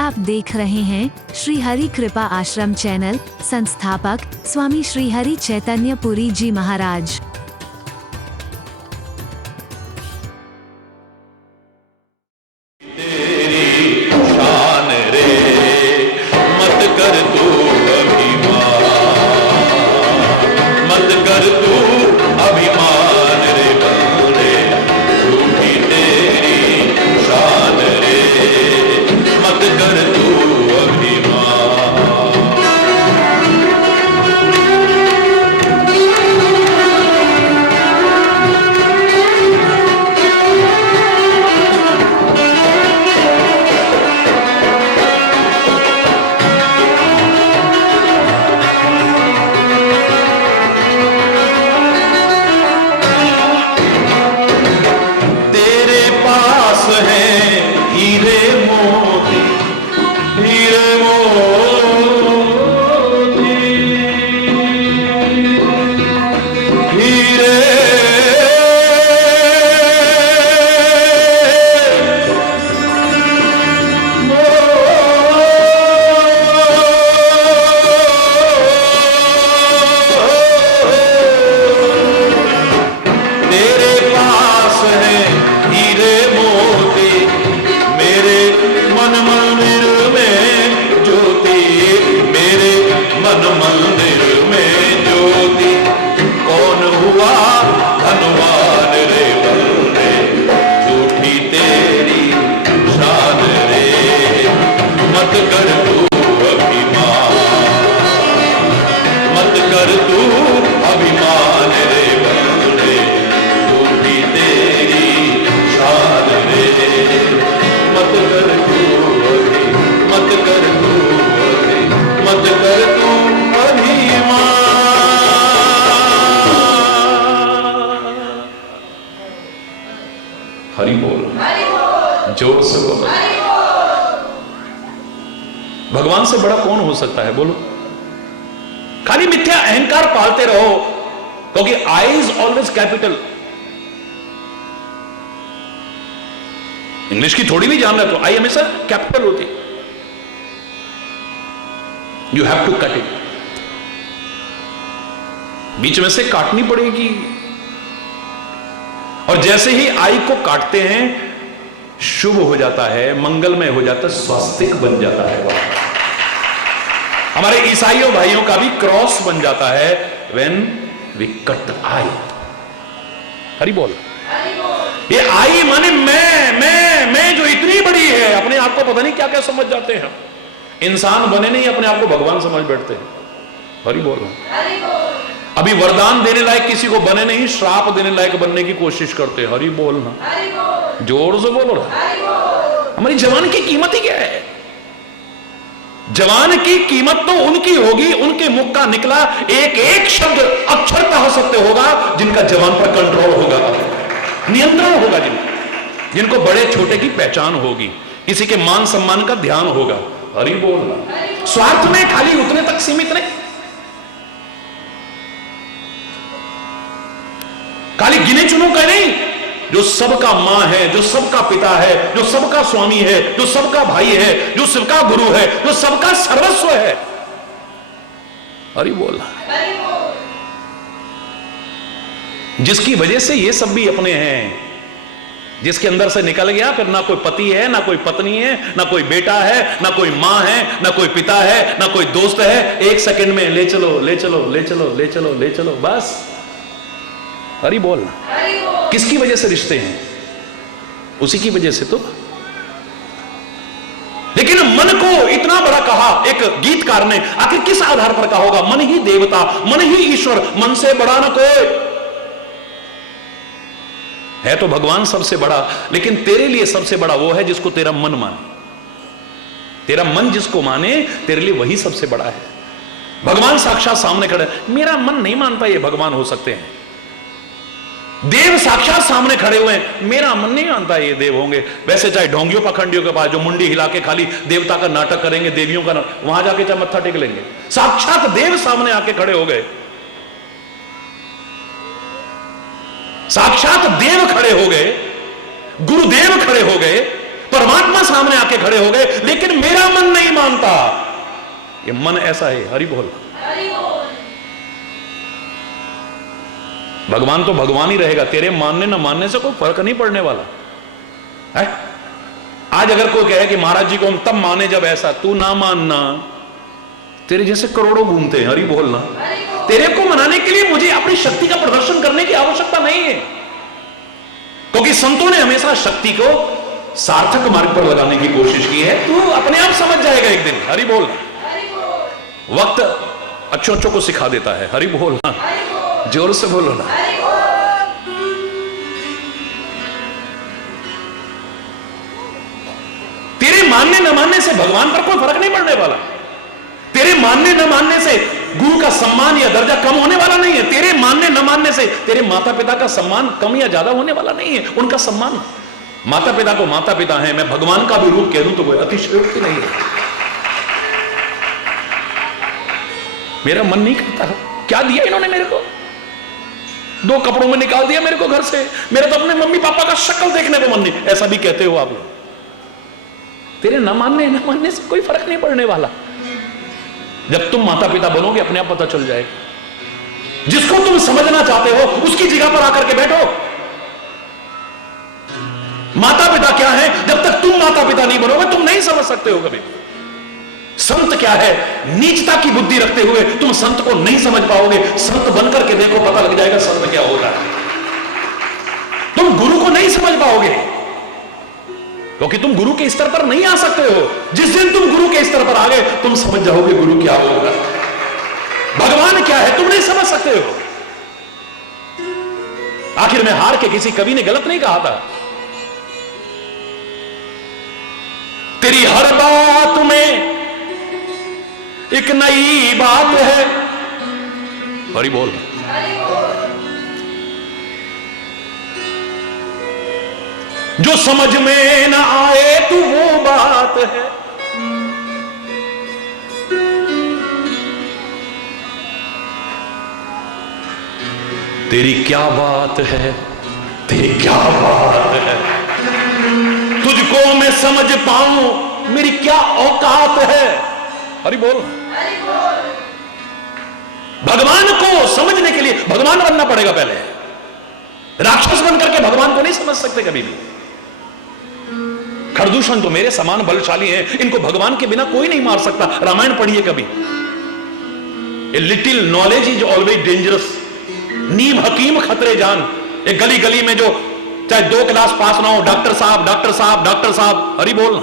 आप देख रहे हैं श्री हरि कृपा आश्रम चैनल। संस्थापक स्वामी श्री हरि चैतन्य पुरी जी महाराज। हरि बोल, जोर से बोलो। भगवान से बड़ा कौन हो सकता है बोलो। खाली मिथ्या अहंकार पालते रहो, क्योंकि I is always capital. English की थोड़ी भी जान रहे तो आई हमेशा कैपिटल होती। You have to cut it, बीच में से काटनी पड़ेगी। और जैसे ही आई को काटते हैं शुभ हो जाता है, मंगलमय हो जाता है, स्वास्तिक बन जाता है। हमारे ईसाइयों भाइयों का भी क्रॉस बन जाता है व्हेन वी कट आई। हरि बोल। ये आई माने मैं जो इतनी बड़ी है, अपने आप को पता नहीं क्या क्या समझ जाते हैं। इंसान बने नहीं, अपने आप को भगवान समझ बैठते हैं। हरि बोल। अभी वरदान देने लायक किसी को बने नहीं, श्राप देने लायक बनने की कोशिश करते हैं। हरि बोल ना, जोर से बोलो। हमारी जवान की कीमत ही क्या है? जवान की कीमत तो उनकी होगी, उनके मुख का निकला एक एक शब्द अक्षरतः सत्य होगा, जिनका जवान पर कंट्रोल होगा, नियंत्रण होगा, जिनको बड़े छोटे की पहचान होगी, किसी के मान सम्मान का ध्यान होगा। हरि बोल। स्वार्थ में खाली उतने तक सीमित नहीं, खाली गिने चुनों का नहीं, जो सबका मां है, जो सबका पिता है, जो सबका स्वामी है, जो सबका भाई है, जो सबका गुरु है, जो सबका सर्वस्व है। हरि बोल। जिसकी वजह से ये सब भी अपने हैं, जिसके अंदर से निकल गया, फिर ना कोई पति है, ना कोई पत्नी है, ना कोई बेटा है, ना कोई मां है, ना कोई पिता है, ना कोई दोस्त है। एक सेकंड में ले चलो, ले चलो, ले चलो, ले चलो, ले चलो, बस। हरि बोल। किसकी वजह से रिश्ते हैं? उसी की वजह से तो। लेकिन मन को इतना बड़ा कहा एक गीतकार ने, आखिर किस आधार पर कहा होगा? मन ही देवता, मन ही ईश्वर, मन से बड़ा ना कोई है। तो भगवान सबसे बड़ा, लेकिन तेरे लिए सबसे बड़ा वो है जिसको तेरा मन माने। तेरा मन जिसको माने, तेरे लिए वही सबसे बड़ा है। भगवान साक्षात सामने खड़े, मेरा मन नहीं मानता ये भगवान हो सकते हैं। देव साक्षात सामने खड़े हुए हैं, मेरा मन नहीं मानता ये देव होंगे। वैसे चाहे ढोंगियों पखंडियों के पास जो मुंडी हिला के खाली देवता का नाटक करेंगे, देवियों का वहां जाके चाहे मत्था टेक लेंगे, साक्षात देव सामने आके खड़े हो गए। साक्षात देव खड़े हो गए, गुरुदेव खड़े हो गए, परमात्मा सामने आके खड़े हो गए, लेकिन मेरा मन नहीं मानता। ये मन ऐसा है, हरि बोल। भगवान तो भगवान ही रहेगा, तेरे मानने ना मानने से कोई फर्क नहीं पड़ने वाला है। आज अगर कोई कहे कि महाराज जी को हम तब माने जब ऐसा, तू ना मानना, तेरे जैसे करोड़ों घूमते हैं, हरि बोलना। तेरे को मनाने के लिए मुझे अपनी शक्ति का प्रदर्शन करने की आवश्यकता नहीं है, क्योंकि संतों ने हमेशा शक्ति को सार्थक मार्ग पर लगाने की कोशिश की है। तू अपने आप समझ जाएगा एक दिन, हरि बोल। वक्त अच्छों अच्छों को सिखा देता है, हरि बोलना, जोर से बोलो ना। तेरे मानने न मानने से भगवान पर कोई फर्क नहीं पड़ने वाला। तेरे मानने न मानने से गुरु का सम्मान या दर्जा कम होने वाला नहीं है। तेरे मानने न मानने से तेरे माता पिता का सम्मान कम या ज्यादा होने वाला नहीं है। उनका सम्मान, माता पिता को माता पिता है, मैं भगवान का भी रूप कह दूं तो कोई अतिशयोक्ति नहीं है। मेरा मन नहीं करता, क्या दिया इन्होंने मेरे को, 2 कपड़ों में निकाल दिया मेरे को घर से, मेरे तो अपने मम्मी पापा का शक्ल देखने को मन नहीं। ऐसा भी कहते हो आप लोग। तेरे न मानने से कोई फर्क नहीं पड़ने वाला। जब तुम माता पिता बनोगे अपने आप पता चल जाएगा। जिसको तुम समझना चाहते हो उसकी जगह पर आकर के बैठो। माता पिता क्या है, जब तक तुम माता पिता नहीं बनोगे तुम नहीं समझ सकते हो कभी। संत क्या है, नीचता की बुद्धि रखते हुए तुम संत को नहीं समझ पाओगे। संत बनकर के देखो, पता लग जाएगा संत क्या होता है। तुम गुरु को नहीं समझ पाओगे, क्योंकि तुम गुरु के स्तर पर नहीं आ सकते हो। जिस दिन तुम गुरु के स्तर पर आ गए तुम समझ जाओगे गुरु क्या होगा, भगवान क्या है, तुम नहीं समझ सकते हो। आखिर में हार के किसी कवि ने गलत नहीं कहा था, तेरी हर बात में एक नई बात है, हरि बोल। जो समझ में ना आए तो वो बात है। तेरी क्या बात है, तेरी क्या बात है, तुझको मैं समझ पाऊं मेरी क्या औकात है, हरि बोल। भगवान को समझने के लिए भगवान बनना पड़ेगा पहले। राक्षस बनकर के भगवान को नहीं समझ सकते कभी भी। खरदूषण तो मेरे समान बलशाली हैं, इनको भगवान के बिना कोई नहीं मार सकता। रामायण पढ़िए कभी। A little knowledge is always dangerous, नीम हकीम खतरे जान। एक गली गली में जो चाहे 2 क्लास पास ना हो, डॉक्टर साहब डॉक्टर साहब डॉक्टर साहब, हरि बोलना।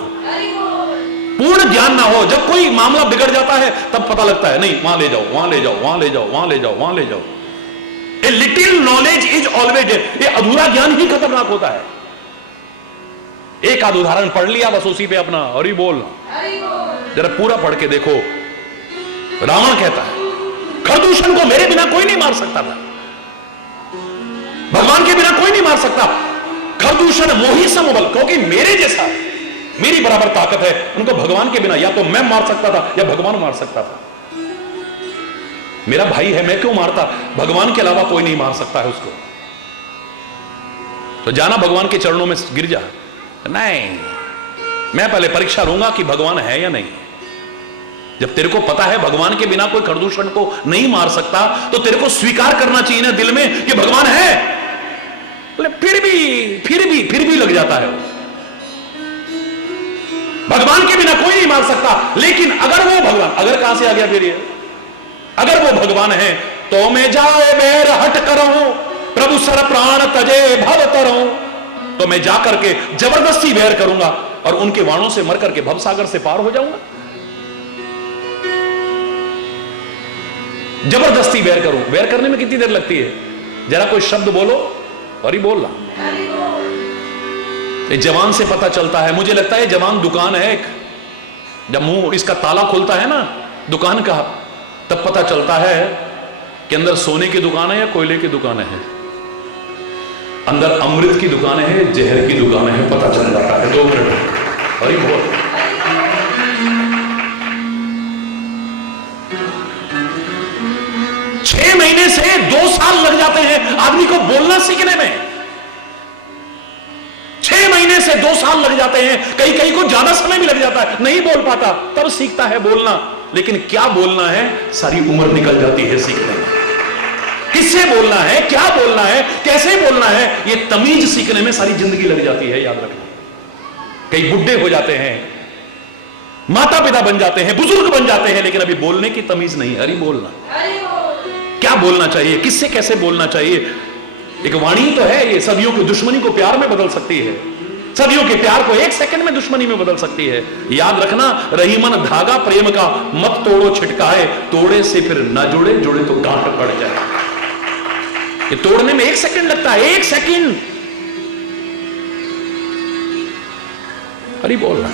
पूर्ण ज्ञान ना हो, जब कोई मामला बिगड़ जाता है तब पता लगता है, नहीं वहां ले जाओ, वहां ले जाओ, वहां ले जाओ, वहां ले जाओ, वहां ले जाओ। ए लिटिल नॉलेज इज ऑलवेज, ये अधूरा ज्ञान ही खतरनाक होता है। एक आध उदाहरण पढ़ लिया बस उसी पे अपना हरि बोल। जरा पूरा पढ़ के देखो। रावण कहता है खरदूषण को मेरे बिना कोई नहीं मार सकता था, भगवान के बिना कोई नहीं मार सकता। खरदूषण मोही समबल, क्योंकि मेरे जैसा मेरी बराबर ताकत है, उनको भगवान के बिना या तो मैं मार सकता था या भगवान मार सकता था। मेरा भाई है, मैं क्यों मारता, भगवान के अलावा कोई नहीं मार सकता है उसको। तो जाना भगवान के चरणों में गिर जा। नहीं, मैं पहले परीक्षा लूंगा कि भगवान है या नहीं। जब तेरे को पता है भगवान के बिना कोई खरदूषण को नहीं मार सकता, तो तेरे को स्वीकार करना चाहिए ना दिल में कि भगवान है। फिर भी लग जाता है। भगवान के बिना कोई नहीं मार सकता, लेकिन अगर वो भगवान, अगर कहां से आ गया फिर ये, अगर वो भगवान है तो मैं जाए बैर हट करूं, प्रभु सर प्राण तजे भव तरऊं, तो मैं जाकर के जबरदस्ती बैर करूंगा और उनके वाणों से मर करके भवसागर से पार हो जाऊंगा। जबरदस्ती बैर करूं। बैर करने में कितनी देर लगती है, जरा कोई शब्द बोलो, हरि बोल रहा। ये जवान से पता चलता है, मुझे लगता है जवान दुकान है एक, जब मुंह इसका ताला खुलता है ना दुकान का, तब पता चलता है कि अंदर सोने की दुकान है या कोयले की दुकान है, अंदर अमृत की दुकान है जहर की दुकान है, पता चल जाता है 2 मिनट। हरि बोल। 6 महीने से 2 साल लग जाते हैं आदमी को बोलना सीखने में। 6 महीने से 2 साल लग जाते हैं, कहीं को ज्यादा समय भी लग जाता है, नहीं बोल पाता, तब सीखता है बोलना। लेकिन क्या बोलना है, सारी उम्र निकल जाती है सीखने में। किससे बोलना है, क्या बोलना है, कैसे बोलना है, ये तमीज सीखने में सारी जिंदगी लग जाती है, याद रखना। कई बुढ़े हो जाते हैं, माता पिता बन जाते हैं, बुजुर्ग बन जाते हैं, लेकिन अभी बोलने की तमीज नहीं। अरे बोलना, क्या बोलना चाहिए, किससे कैसे बोलना चाहिए। एक वाणी तो है, ये सदियों की दुश्मनी को प्यार में बदल सकती है, सदियों के प्यार को 1 सेकंड में दुश्मनी में बदल सकती है। याद रखना, रही मन धागा प्रेम का, मत तोड़ो छिटकाए, तोड़े से फिर ना जुड़े, जुड़े तो गांठ पड़ जाए। ये तोड़ने में 1 सेकंड लगता है, 1 सेकंड। अरे बोलना,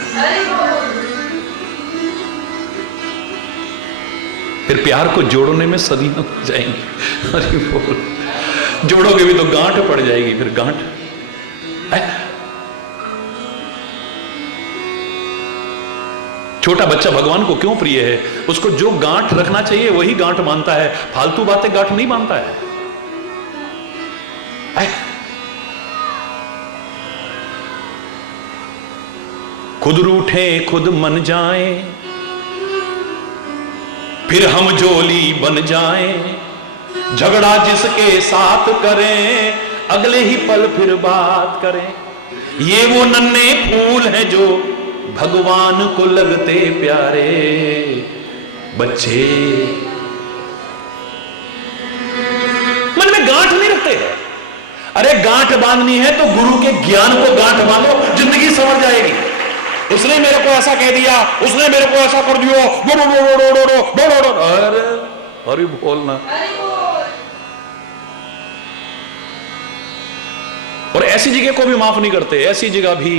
फिर प्यार को जोड़ने में सदियां हो जाएंगी। अरे बोल, जोड़ोगे भी तो गांठ पड़ जाएगी, फिर गांठ है। छोटा बच्चा भगवान को क्यों प्रिय है, उसको जो गांठ रखना चाहिए वही गांठ मानता है, फालतू बातें गांठ नहीं मानता है। खुद रूठे खुद मन जाए, फिर हम जोली बन जाएं, झगड़ा जिसके साथ करें, अगले ही पल फिर बात करें। ये वो नन्हे फूल हैं जो भगवान को लगते प्यारे, बच्चे मन में गांठ नहीं रखते हैं। अरे गांठ बांधनी है तो गुरु के ज्ञान को गांठ बांधो, जिंदगी समझ जाएगी। उसने मेरे को ऐसा कह दिया, उसने मेरे को ऐसा कर दिया, अरे बोलना। और ऐसी जगह को भी माफ नहीं करते, ऐसी जगह भी।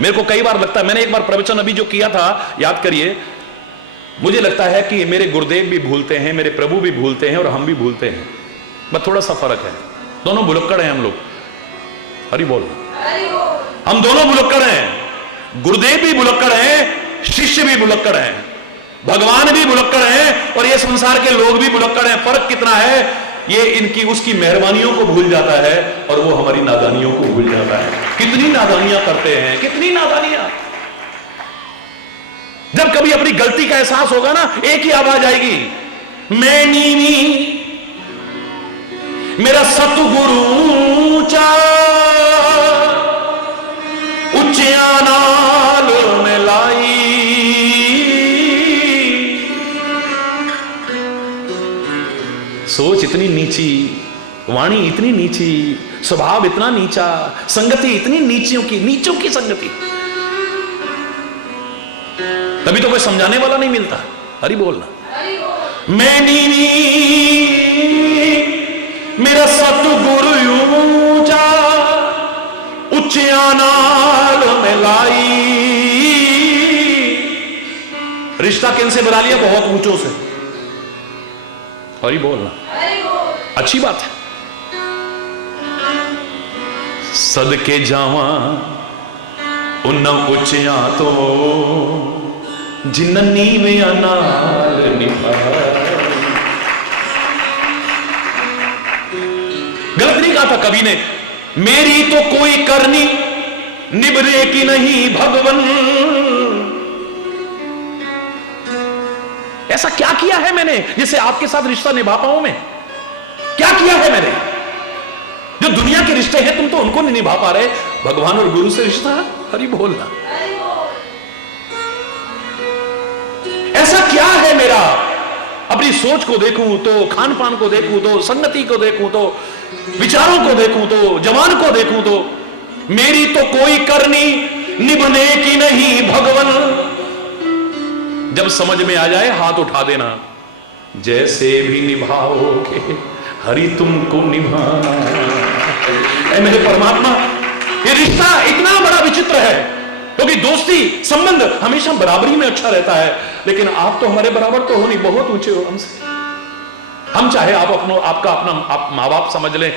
मेरे को कई बार लगता है, मैंने एक बार प्रवचन अभी जो किया था, याद करिए, मुझे लगता है कि मेरे गुरुदेव भी भूलते हैं, मेरे प्रभु भी भूलते हैं और हम भी भूलते हैं, बस थोड़ा सा फर्क है। दोनों भुलक्कड़ हैं हम लोग। हरि बोल, हम दोनों भुलक्कड़ हैं। गुरुदेव भी भुलक्कड़ हैं, शिष्य भी भुलक्कड़ हैं, भगवान भी भुलक्कड़ हैं और ये संसार के लोग भी भुलक्कड़ हैं। फर्क कितना है, ये इनकी उसकी मेहरबानियों को भूल जाता है और वो हमारी नादानियों को भूल जाता है। कितनी नादानियां करते हैं, कितनी नादानियां। जब कभी अपनी गलती का एहसास होगा ना, एक ही आवाज आएगी, मैं नीवी मेरा सतगुरु ऊंचा, उच्चिया नाल में लाई। सोच इतनी नीची, वाणी इतनी नीची, स्वभाव इतना नीचा, संगति इतनी नीचों की संगति। तभी तो कोई समझाने वाला नहीं मिलता। हरि बोलना, मैं नीवी मेरा सतगुरु ऊंचा, उच्चिया नाल में लाई। रिश्ता किनसे बना लिया, बहुत ऊंचों से। हरि बोलना, अच्छी बात है। सदके जावा उन उच्चिया तो, जिन नीवियां नाल निभाया। गलत नहीं कहा था कवि ने, मेरी तो कोई करनी निभरे की नहीं भगवन। ऐसा क्या किया है मैंने जिससे आपके साथ रिश्ता निभा पाऊं मैं? क्या किया है मैंने? जो दुनिया के रिश्ते हैं तुम तो उनको नहीं निभा पा रहे, भगवान और गुरु से रिश्ता। हरि बोलना, ऐसा क्या है मेरा? अपनी सोच को देखूं तो, खान पान को देखूं तो, संगति को देखूं तो, विचारों को देखूं तो, जवान को देखूं तो, मेरी तो कोई करनी निभने की नहीं भगवन। जब समझ में आ जाए हाथ उठा देना, जैसे भी निभाओगे हरि तुमको निभाना। ऐ मेरे परमात्मा, ये रिश्ता इतना बड़ा विचित्र है, क्योंकि दोस्ती संबंध हमेशा बराबरी में अच्छा रहता है, लेकिन आप तो हमारे बराबर तो हो नहीं, बहुत ऊंचे हो हमसे। हम चाहे आपका अपना माँ बाप समझ लें,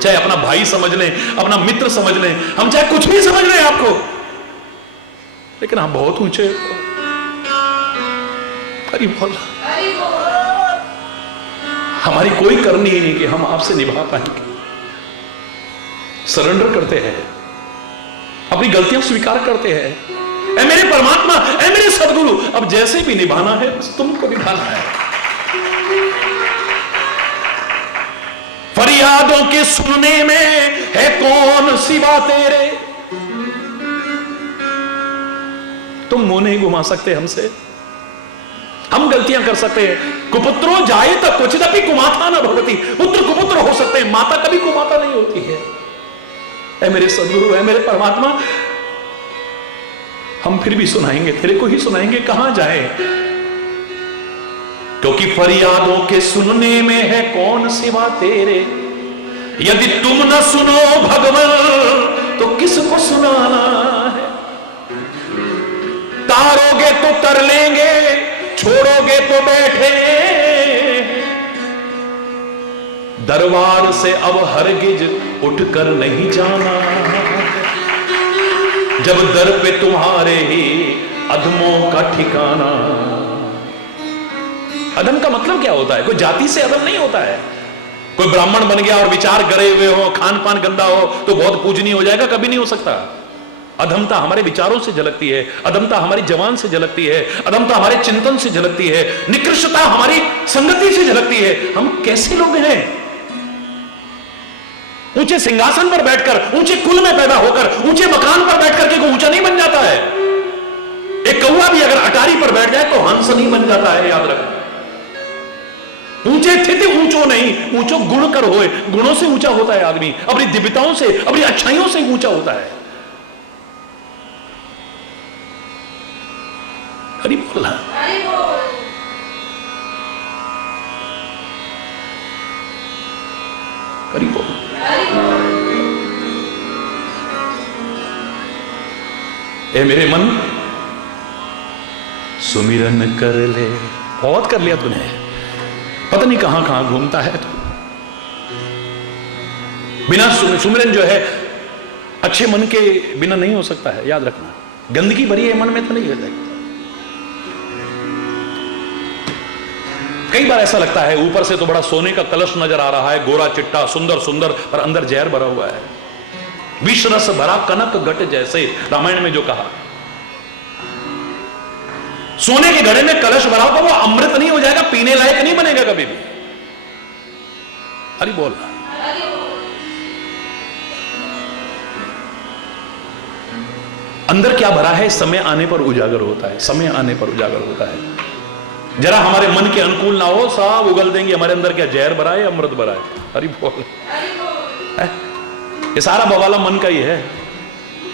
चाहे अपना भाई समझ लें, अपना मित्र समझ लें, हम चाहे कुछ भी समझ लें आपको, लेकिन हम बहुत ऊंचे हो। हरि बोल, हमारी कोई करनी ही नहीं कि हम आपसे निभा पाएंगे। सरेंडर करते हैं, अपनी गलतियां स्वीकार करते हैं। ऐ मेरे परमात्मा, ऐ मेरे सदगुरु, अब जैसे भी निभाना है बस तुमको निभाना है। फरियादों के सुनने में है कौन सिवा तेरे, तुम मुंह नहीं घुमा सकते हमसे, हम गलतियां कर सकते हैं। कुपुत्रो जाए तक क्वचिदपि कुमाता न भवति, पुत्र कुपुत्र हो सकते हैं, माता कभी कुमाता नहीं होती है। ऐ मेरे सदगुरु, ऐ मेरे परमात्मा, हम फिर भी सुनाएंगे, तेरे को ही सुनाएंगे, कहां जाए, क्योंकि फरियादों के सुनने में है कौन सिवा तेरे। यदि तुम न सुनो भगवान तो किसको सुनाना है। तारोगे तो तर लेंगे, छोड़ोगे तो बैठे, दरबार से अब हरगिज उठकर नहीं जाना, जब दर पे तुम्हारे ही अधमों का ठिकाना। अधम का मतलब क्या होता है? कोई जाति से अधम नहीं होता है। कोई ब्राह्मण बन गया और विचार गरे हुए हो, खान पान गंदा हो तो बहुत पूजनीय हो जाएगा, कभी नहीं हो सकता। अधमता हमारे विचारों से झलकती है, अधमता हमारी जवान से झलकती है, अधमता हमारे चिंतन से झलकती है, निकृष्टता हमारी संगति से झलकती है। हम कैसे लोग हैं? ऊंचे सिंहासन पर बैठकर, ऊंचे कुल में पैदा होकर, ऊंचे मकान पर बैठकर के कोई ऊंचा नहीं बन जाता है। एक कौवा भी अगर अटारी पर बैठ जाए तो हंस नहीं बन जाता है, याद रखना। ऊंचे स्थिति ऊंचो नहीं, ऊंचो गुण कर होए, गुणों से ऊंचा होता है आदमी, अपनी दिव्यताओं से, अपनी अच्छाइयों से ऊंचा होता है। हरि बोल, हरि बोल। ए मेरे मन, सुमिरन कर ले। बहुत कर लिया तूने, पता नहीं कहां कहां घूमता है तू। बिना सुमिरन जो है अच्छे मन के बिना नहीं हो सकता है, याद रखना। गंदगी भरी है मन में तो नहीं हो जाएगी। कई बार ऐसा लगता है ऊपर से तो बड़ा सोने का कलश नजर आ रहा है, गोरा चिट्टा सुंदर सुंदर, पर अंदर जहर भरा हुआ है। विष रस भरा कनक घट जैसे, रामायण में जो कहा। सोने के घड़े में कलश भरा होगा, वो अमृत नहीं हो जाएगा, पीने लायक नहीं बनेगा कभी भी। हरि बोल। अंदर क्या भरा है समय आने पर उजागर होता है, समय आने पर उजागर होता है। जरा हमारे मन के अनुकूल ना हो, सब उगल देंगे हमारे अंदर क्या जहर भरा है, अमृत भरा है। हरि बोल। ये सारा बवाला मन का ही है।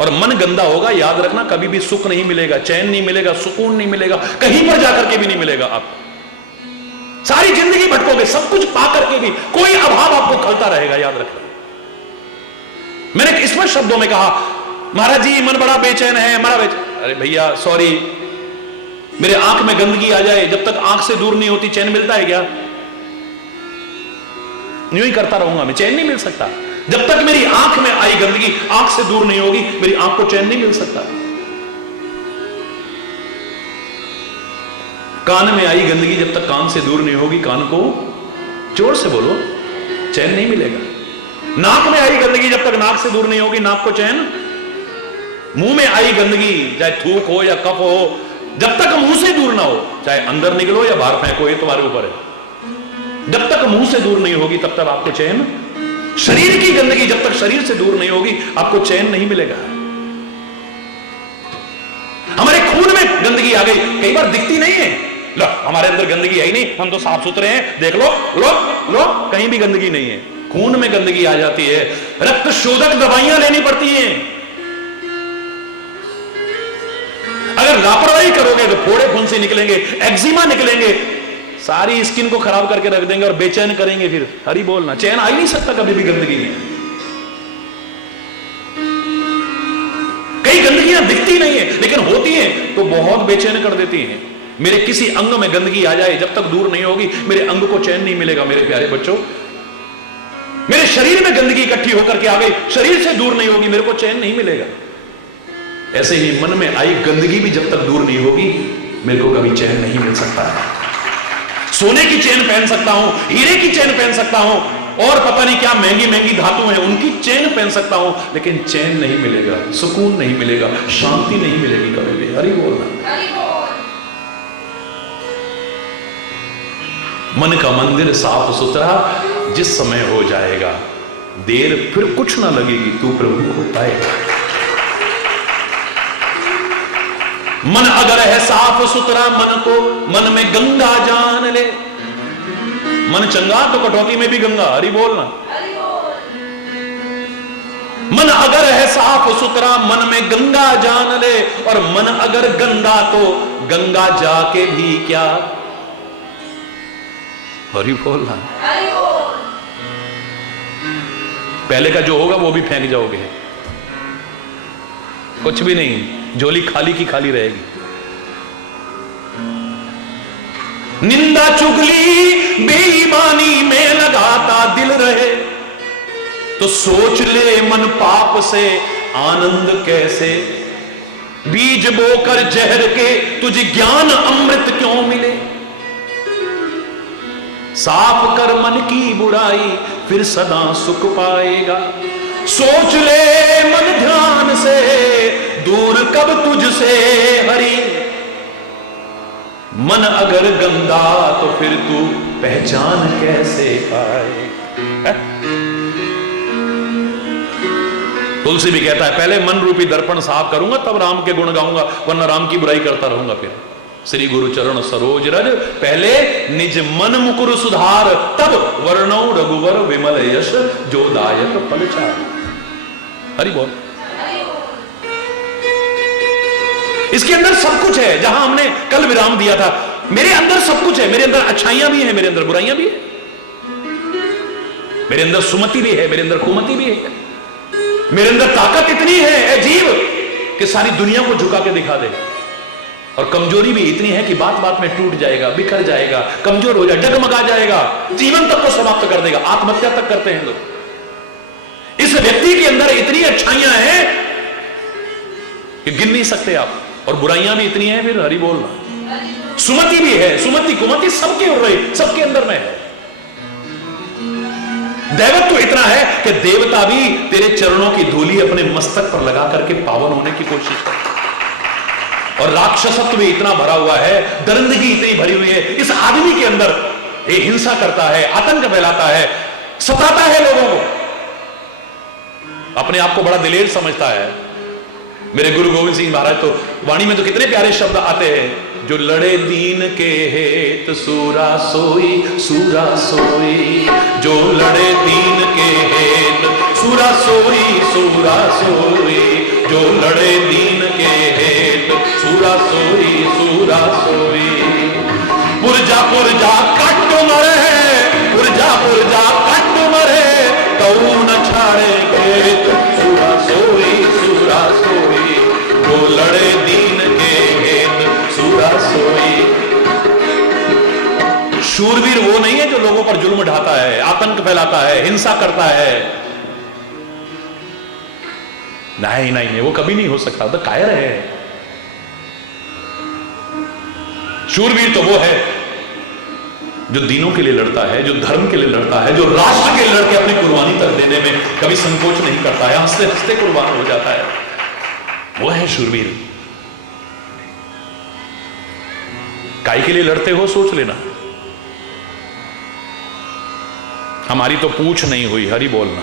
और मन गंदा होगा, याद रखना, कभी भी सुख नहीं मिलेगा, चैन नहीं मिलेगा, सुकून नहीं मिलेगा, कहीं पर जाकर के भी नहीं मिलेगा आपको। सारी जिंदगी भटकोगे, सब कुछ पा करके भी कोई अभाव आपको खलता रहेगा, याद रखना। मैंने स्पष्ट शब्दों में कहा, महाराज जी मन बड़ा बेचैन है, बड़ा बेचैन। अरे भैया सॉरी, मेरे आंख में गंदगी आ जाए, जब तक आंख से दूर नहीं होती चैन मिलता है क्या? यूं ही करता रहूंगा मैं, चैन नहीं मिल सकता। जब तक मेरी आंख में आई गंदगी आंख से दूर नहीं होगी, मेरी आंख को चैन नहीं मिल सकता। कान में आई गंदगी जब तक कान से दूर नहीं होगी, कान को जोर से बोलो, चैन नहीं मिलेगा। नाक में आई गंदगी जब तक नाक से दूर नहीं होगी, नाक को चैन। मुंह में आई गंदगी, चाहे थूक हो या कफ हो, जब तक मुंह से दूर ना हो, चाहे अंदर निकलो या बाहर फेंको, ये तुम्हारे ऊपर है। जब तक मुंह से दूर नहीं होगी तब तक आपको चैन। शरीर की गंदगी जब तक शरीर से दूर नहीं होगी, आपको चैन नहीं मिलेगा। हमारे खून में गंदगी आ गई, कई बार दिखती नहीं है। लो हमारे अंदर गंदगी है ही नहीं, हम तो साफ सुथरे हैं, देख लो लो लो, कहीं भी गंदगी नहीं है। खून में गंदगी आ जाती है, रक्त शोधक दवाइयां लेनी पड़ती हैं। अगर लापरवाही करोगे तो फोड़े खून से निकलेंगे, एक्जिमा निकलेंगे, सारी स्किन को खराब करके रख देंगे और बेचैन करेंगे। फिर हरि बोलना, चैन आ ही नहीं सकता कभी भी गंदगी में। कई गंदगियां दिखती नहीं है लेकिन होती हैं तो बहुत बेचैन कर देती हैं। मेरे किसी अंग में गंदगी आ जाए, जब तक दूर नहीं होगी मेरे अंग को चैन नहीं मिलेगा। मेरे प्यारे बच्चों, मेरे शरीर में गंदगी इकट्ठी होकर के आ गई, शरीर से दूर नहीं होगी, मेरे को चैन नहीं मिलेगा। ऐसे ही मन में आई गंदगी भी जब तक दूर नहीं होगी, मेरे को कभी चैन नहीं मिल सकता है। सोने की चैन पहन सकता हूं, हीरे की चैन पहन सकता हूं, और पता नहीं क्या महंगी महंगी धातु है, उनकी चेन पहन सकता हूं, लेकिन चैन नहीं मिलेगा, सुकून नहीं मिलेगा, शांति नहीं मिलेगी कभी भी। हरि बोलना। मन का मंदिर साफ सुथरा जिस समय हो जाएगा, देर फिर कुछ ना लगेगी, तू प्रभु को पाएगा। मन अगर है साफ सुथरा, मन को मन में गंगा जान ले। मन चंगा तो कटौती में भी गंगा। हरि बोलना। मन अगर है साफ सुथरा, मन में गंगा जान ले, और मन अगर गंदा तो गंगा जाके भी क्या। हरि बोलना। पहले का जो होगा वो भी फेंक जाओगे, कुछ भी नहीं, झोली खाली की खाली रहेगी। निंदा चुगली बेईमानी में लगाता दिल रहे, तो सोच ले मन पाप से आनंद कैसे। बीज बोकर जहर के तुझे ज्ञान अमृत क्यों मिले। साफ कर मन की बुराई फिर सदा सुख पाएगा। सोच ले मन ध्यान से दूर कब तुझसे हरि। मन अगर गंदा तो फिर तू पहचान कैसे पाए। तुलसी भी कहता है पहले मन रूपी दर्पण साफ करूंगा तब राम के गुण गाऊंगा, वरना राम की बुराई करता रहूंगा। फिर श्री गुरु चरण सरोज रज, पहले निज मन मुकुर सुधार, तब वर्णो रघुवर विमल यश जो दायक फल चार। हरि बोल। इसके अंदर सब कुछ है, जहां हमने कल विराम दिया था। मेरे अंदर सब कुछ है, मेरे अंदर अच्छाइयां भी है, मेरे अंदर बुराइयां भी है, मेरे अंदर सुमति भी है, मेरे अंदर कुमति भी है, मेरे अंदर ताकत इतनी है अजीब कि सारी दुनिया को झुका के दिखा दे, और कमजोरी भी इतनी है कि बात बात में टूट जाएगा, बिखर जाएगा, कमजोर हो जाएगा, डगमगा जाएगा, जीवन तक को समाप्त कर देगा, आत्महत्या तक करते हैं लोग। इस व्यक्ति के अंदर इतनी अच्छाइयां हैं कि गिन नहीं सकते आप, और बुराइयां भी इतनी हैं। फिर हरि बोलना। सुमति भी है, सुमति कुमति सबके उड़ रही, सबके अंदर में है। दैवत्व तो इतना है कि देवता भी तेरे चरणों की धूली अपने मस्तक पर लगा करके पावन होने की कोशिश करते, और राक्षसत्व भी इतना भरा हुआ है, दरिंदगी इतनी भरी हुई है इस आदमी के अंदर। ये हिंसा करता है, आतंक फैलाता है, सताता है लोगों को, अपने आप को बड़ा दिलेर समझता है। मेरे गुरु गोविंद सिंह महाराज तो वाणी में तो कितने प्यारे शब्द आते हैं, जो लड़े दीन के हेत सूरा सोई, सूरा सोई, जो लड़े दीन के हेत सूरा सोई, सूरा सोई, जो लड़े दीन के हेत सूरा सोई, सूरा सोई। पुरजा पुरजा कट मरे, पुरजा पुरजा कट मरे, कऊ न छाड़े खेत सूरा सोई, सूरा सोई, जो लड़े दीन के हेत सूरा सोई। शूरवीर वो नहीं है जो लोगों पर जुल्म ढाता है, आतंक फैलाता है, हिंसा करता है। नहीं नहीं नहीं, वो कभी नहीं हो सकता, तो कायर है। शूरवीर तो वो है जो दीनों के लिए लड़ता है, जो धर्म के लिए लड़ता है, जो राष्ट्र के लिए लड़के अपनी कुर्बानी तक देने में कभी संकोच नहीं करता है, हंसते हंसते कुर्बान हो जाता है, वो है शूरवीर। काय के लिए लड़ते हो सोच लेना। हमारी तो पूछ नहीं हुई। हरि बोलना।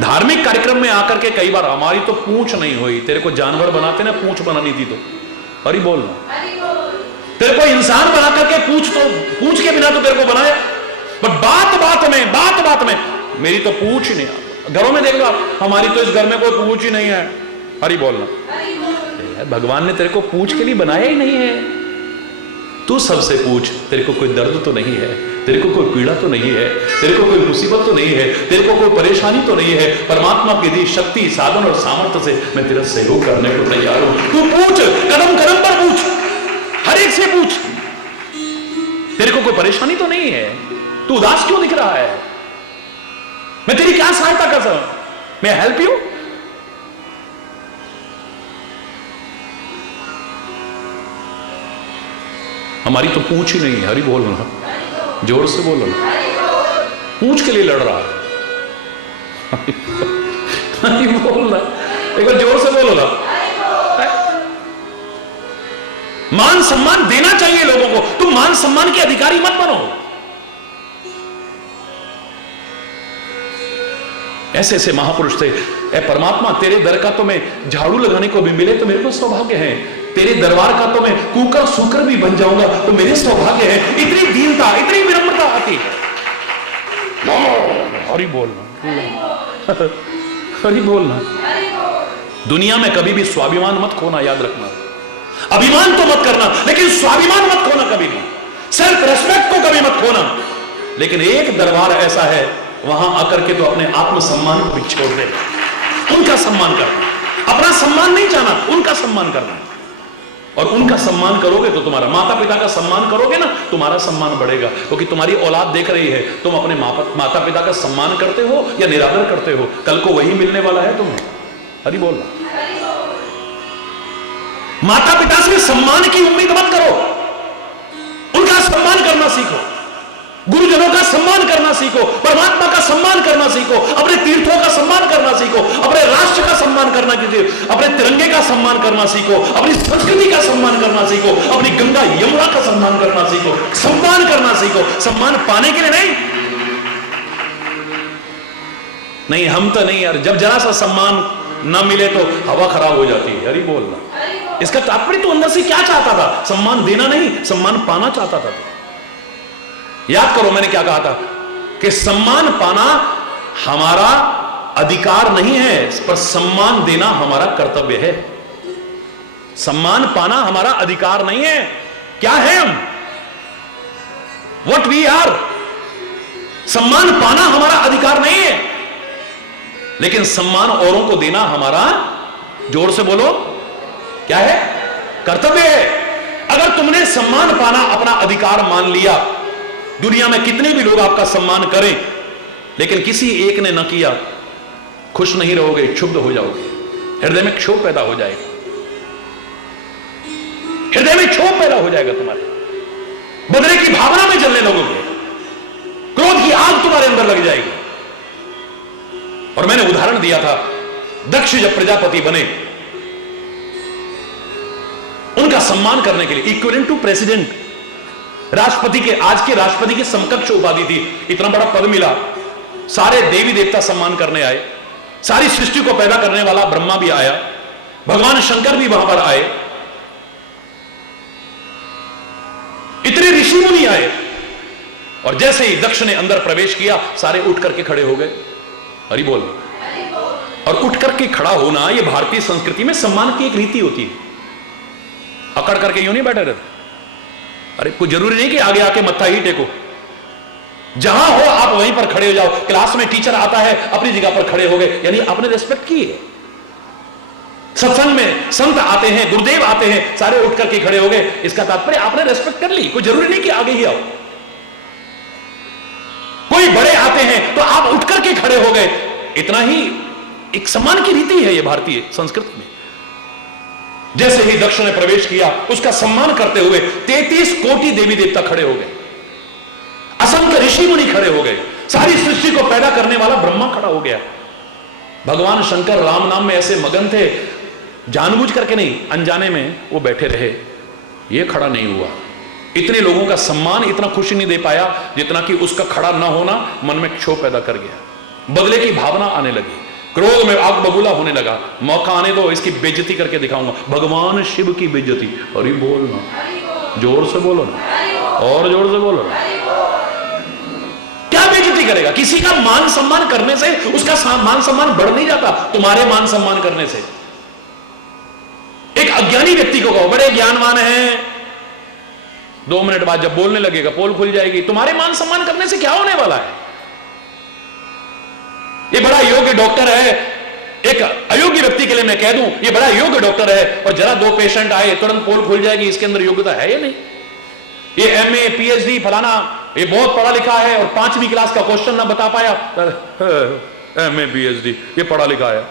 धार्मिक कार्यक्रम में आकर के कई बार हमारी तो पूछ नहीं हुई। तेरे को जानवर बनाते ना, पूछ बनानी थी तो। हरि बोलना। तेरे को इंसान बना करके पूछ के बिना तो तेरे को बनाया, बट बात बात में मेरी तो पूछ ही नहीं। घरों में देख लो आप, हमारी तो इस घर में कोई पूछ ही नहीं है। हरि बोलना। भगवान ने तेरे को पूछ के लिए बनाया ही नहीं है। तू सबसे पूछ, तेरे को कोई दर्द तो नहीं है, तेरे को कोई पीड़ा तो नहीं है, तेरे को कोई मुसीबत तो नहीं है, तेरे को कोई परेशानी तो नहीं है। परमात्मा की दी शक्ति, साधन और सामर्थ्य से मैं तेरा सहयोग करने को तैयार हूं। तू पूछ, कदम कदम पर पूछ, हर एक से पूछ। तेरे को कोई परेशानी तो नहीं है, तू उदास क्यों दिख रहा है, मैं तेरी क्या सहायता कर सकता हूं, मैं हेल्प यू। हमारी तो पूछ ही नहीं है। हरि बोल रहा, जोर से बोलो। पूंछ के लिए लड़ रहा है। नहीं बोलना, एक बार जोर से बोलो ना। मान सम्मान देना चाहिए लोगों को, तुम मान सम्मान के अधिकारी मत बनो। ऐसे ऐसे महापुरुष थे, ए परमात्मा तेरे दर का तो मैं झाड़ू लगाने को भी मिले तो मेरे को सौभाग्य है, तेरे दरबार का तो मैं कुकर सूकर भी बन जाऊंगा तो मेरे सौभाग्य है। इतनी दीनता, इतनी विनम्रता आती है। हरि बोलना, हरि बोलना। दुनिया में कभी भी स्वाभिमान मत खोना, याद रखना। अभिमान तो मत करना, लेकिन स्वाभिमान मत खोना कभी भी। सेल्फ रेस्पेक्ट को कभी मत खोना। लेकिन एक दरबार ऐसा है, वहां आकर के तो अपने आत्मसम्मान को भी छोड़ दे, उनका सम्मान करना। अपना सम्मान नहीं चाहना, उनका सम्मान करना। और उनका सम्मान करोगे तो तुम्हारा, माता पिता का सम्मान करोगे ना, तुम्हारा सम्मान बढ़ेगा। क्योंकि तुम्हारी औलाद देख रही है तुम अपने माता पिता का सम्मान करते हो या निरादर करते हो, कल को वही मिलने वाला है तुम्हें। हरि बोलना। माता पिता से सम्मान की उम्मीद मत करो, उनका सम्मान करना सीखो, गुरुजनों का सम्मान करना सीखो, परमात्मा का सम्मान करना सीखो, अपने तीर्थों का सम्मान करना सीखो, अपने राष्ट्र का सम्मान करना कीजिए, अपने तिरंगे का सम्मान करना सीखो, अपनी संस्कृति का सम्मान करना सीखो, अपनी गंगा यमुना का सम्मान करना सीखो। सम्मान करना सीखो, सम्मान पाने के लिए नहीं। हम तो नहीं यार, जब जरा सा सम्मान ना मिले तो हवा खराब हो जाती है। हरि बोलना। इसका तात्पर्य तो अंदर से क्या चाहता था? सम्मान देना नहीं, सम्मान पाना चाहता था। याद करो मैंने क्या कहा था कि सम्मान पाना हमारा अधिकार नहीं है, पर सम्मान देना हमारा कर्तव्य है। सम्मान पाना हमारा अधिकार नहीं है। क्या है हम? What we are. सम्मान पाना हमारा अधिकार नहीं है, लेकिन सम्मान औरों को देना हमारा, जोर से बोलो, क्या है? कर्तव्य है। अगर तुमने सम्मान पाना अपना अधिकार मान लिया, दुनिया में कितने भी लोग आपका सम्मान करें, लेकिन किसी एक ने न किया, खुश नहीं रहोगे, क्षुब्ध हो जाओगे, हृदय में क्षोभ पैदा हो जाएगा, हृदय में क्षोभ पैदा हो जाएगा, तुम्हारे बदले की भावना में जलने लगोगे, क्रोध की आग तुम्हारे अंदर लग जाएगी। और मैंने उदाहरण दिया था, दक्ष जब प्रजापति बने, उनका सम्मान करने के लिए इक्विवेलेंट टू प्रेसिडेंट, राष्ट्रपति के, आज के राष्ट्रपति की समकक्ष उपाधि थी, इतना बड़ा पद मिला, सारे देवी देवता सम्मान करने आए, सारी सृष्टि को पैदा करने वाला ब्रह्मा भी आया, भगवान शंकर भी वहां पर आए, इतने ऋषि मुनि आए। और जैसे ही दक्ष ने अंदर प्रवेश किया, सारे उठ करके खड़े हो गए। हरि बोल। और उठ करके खड़ा होना, यह भारतीय संस्कृति में सम्मान की एक रीति होती है। अकड़ करके यूं नहीं बैठे रहते। अरे कोई जरूरी नहीं कि आगे आके मत्था ही टेको, जहां हो आप वहीं पर खड़े हो जाओ। क्लास में टीचर आता है, अपनी जगह पर खड़े हो गए, यानी आपने रिस्पेक्ट की है। सत्संग में संत आते हैं, गुरुदेव आते हैं, सारे उठ करके खड़े हो गए, इसका तात्पर्य आपने रिस्पेक्ट कर ली। कोई जरूरी नहीं कि आगे ही आओ। कोई बड़े आते हैं तो आप उठ करके खड़े हो गए, इतना ही एक सम्मान की रीति है ये भारतीय संस्कृति में। जैसे ही दक्ष ने प्रवेश किया, उसका सम्मान करते हुए 33 कोटि देवी देवता खड़े हो गए, असंख्य ऋषि मुनि खड़े हो गए, सारी सृष्टि को पैदा करने वाला ब्रह्मा खड़ा हो गया। भगवान शंकर राम नाम में ऐसे मगन थे, जानबूझ करके नहीं, अनजाने में वो बैठे रहे, ये खड़ा नहीं हुआ। इतने लोगों का सम्मान इतना खुशी नहीं दे पाया जितना कि उसका खड़ा ना होना मन में क्षोभ पैदा कर गया। बदले की भावना आने लगी, क्रोध में आग बबूला होने लगा। मौका आने दो, इसकी बेइज्जती करके दिखाऊंगा, भगवान शिव की बेइज्जती। अरे बोलना, जोर से बोलो ना, और जोर से बोलो ना। क्या बेइज्जती करेगा? किसी का मान सम्मान करने से उसका मान सम्मान बढ़ नहीं जाता, तुम्हारे मान सम्मान करने से। एक अज्ञानी व्यक्ति को कहो बड़े ज्ञानवान हैं, 2 मिनट बाद जब बोलने लगेगा पोल खुल जाएगी। तुम्हारे मान सम्मान करने से क्या होने वाला है? ये बड़ा योग्य डॉक्टर है, एक अयोग्य व्यक्ति के लिए मैं कह दूं ये बड़ा योग्य डॉक्टर है, और जरा 2 पेशेंट आए तुरंत पोल खुल जाएगी, इसके अंदर योग्यता है या नहीं? ये MA PhD फलाना, ये बहुत पढ़ा लिखा है और 5वीं क्लास का क्वेश्चन ना बता पाया, MA PhD ये पढ़ा लिखा है।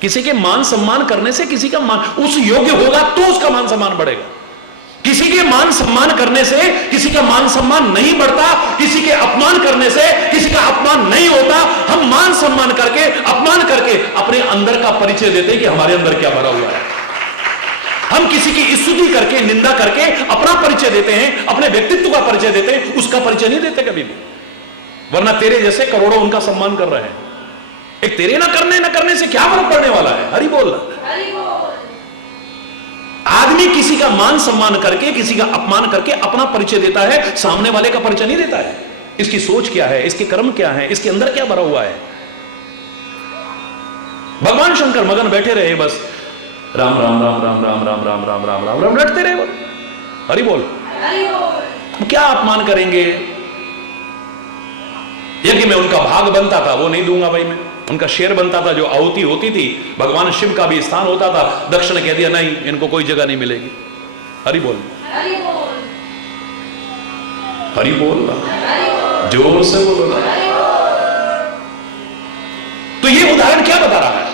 किसी के मान सम्मान करने से किसी का मान, उस योग्य होगा तो उसका मान सम्मान बढ़ेगा। किसी के मान सम्मान करने से किसी का मान सम्मान नहीं बढ़ता, किसी के अपमान करने से किसी का अपमान नहीं होता। हम मान सम्मान करके, अपमान करके अपने अंदर का परिचय देते हैं कि हमारे अंदर क्या भरा हुआ है। हम किसी की स्तुति करके, निंदा करके अपना परिचय देते हैं, अपने व्यक्तित्व का परिचय देते हैं, उसका परिचय नहीं देते कभी भी। वरना तेरे जैसे करोड़ों उनका सम्मान कर रहे हैं। एक तेरे ना करने से क्या फर्क पड़ने वाला है? हरि बोल। आदमी किसी का मान सम्मान करके, किसी का अपमान करके अपना परिचय देता है, सामने वाले का परिचय नहीं देता है। इसकी सोच क्या है, इसके कर्म क्या है, इसके अंदर क्या भरा हुआ है। भगवान शंकर मगन बैठे रहे, बस राम राम राम राम राम राम राम राम राम राम राम रटते रहे। हरि बोल। क्या अपमान करेंगे? यज्ञ में उनका भाग बनता था, वो नहीं दूंगा भाई मैं। उनका शेर बनता था, जो आहुति होती थी, भगवान शिव का भी स्थान होता था, दक्षिण कह दिया नहीं, इनको कोई जगह नहीं मिलेगी। हरि बोल। हरि बोल, जोर से बोलो ना। तो ये उदाहरण क्या बता रहा है?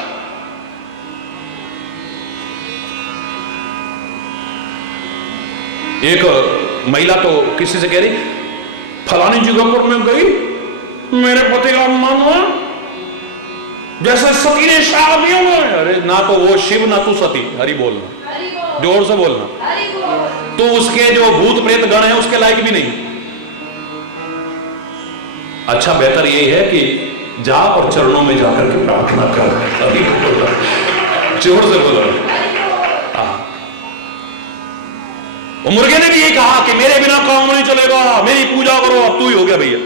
एक महिला तो किसी से कह रही, फलानी जगह पर मैं गई, मेरे पति का अपमान हुआ, जैसे सती ने शादियों में। अरे ना तो वो शिव ना तू सती। हरि बोलना, जोर से बोलना। तो उसके जो भूत प्रेत गण है उसके लायक भी नहीं। अच्छा बेहतर ये है कि जा और चरणों में जाकर के प्रार्थना कर। हरि बोलना, जोर से बोलना। मुर्गे ने भी ये कहा कि मेरे बिना काम नहीं चलेगा, मेरी पूजा करो। अब तू ही हो गया भैया,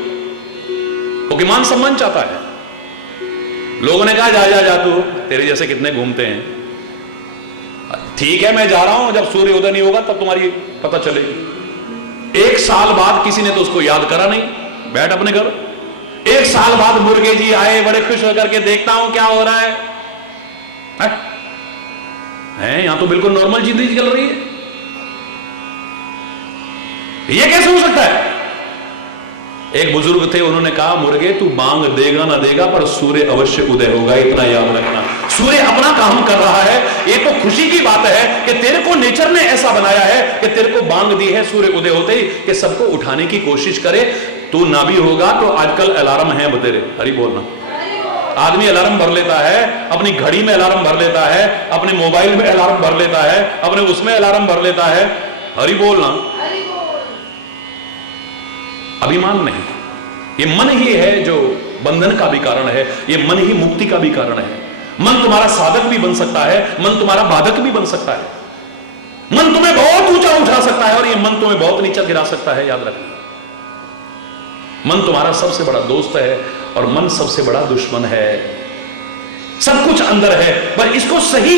क्योंकि मान सम्मान चाहता है। लोगों ने कहा जा जा जा, तू तेरे जैसे कितने घूमते हैं। ठीक है मैं जा रहा हूं, जब सूर्य उदय नहीं होगा तब तुम्हारी पता चलेगी। 1 साल बाद किसी ने तो उसको याद करा नहीं, बैठ अपने घर। 1 साल बाद मुर्गे जी आए, बड़े खुश होकर के, देखता हूं क्या हो रहा है। यहां तो बिल्कुल नॉर्मल जिंदगी चल रही है, ये कैसे हो सकता है? एक बुजुर्ग थे, उन्होंने कहा मुर्गे तू मांग देगा ना देगा, पर सूर्य अवश्य उदय होगा, इतना याद रखना। सूर्य अपना काम कर रहा है। ये तो खुशी की बात है कि तेरे को नेचर ने ऐसा बनाया है कि तेरे को मांग दी है सूर्य उदय होते ही कि सबको उठाने की कोशिश करे। तू ना भी होगा तो आजकल अलार्म है बतेरे। हरि बोलना। आदमी अलार्म भर लेता है, अपनी घड़ी में अलार्म भर लेता है, अपने मोबाइल में अलार्म भर लेता है, अपने उसमें अलार्म भर लेता है। हरि बोलना। अभिमान नहीं, ये मन ही है जो बंधन का भी कारण है, ये मन ही मुक्ति का भी कारण है। मन तुम्हारा साधक भी बन सकता है, मन तुम्हारा बाधक भी बन सकता है। मन तुम्हें बहुत ऊंचा उठा सकता है और ये मन तुम्हें बहुत नीचा गिरा सकता है, याद रखना। मन तुम्हारा सबसे बड़ा दोस्त है और मन सबसे बड़ा दुश्मन है। सब कुछ अंदर है, पर इसको सही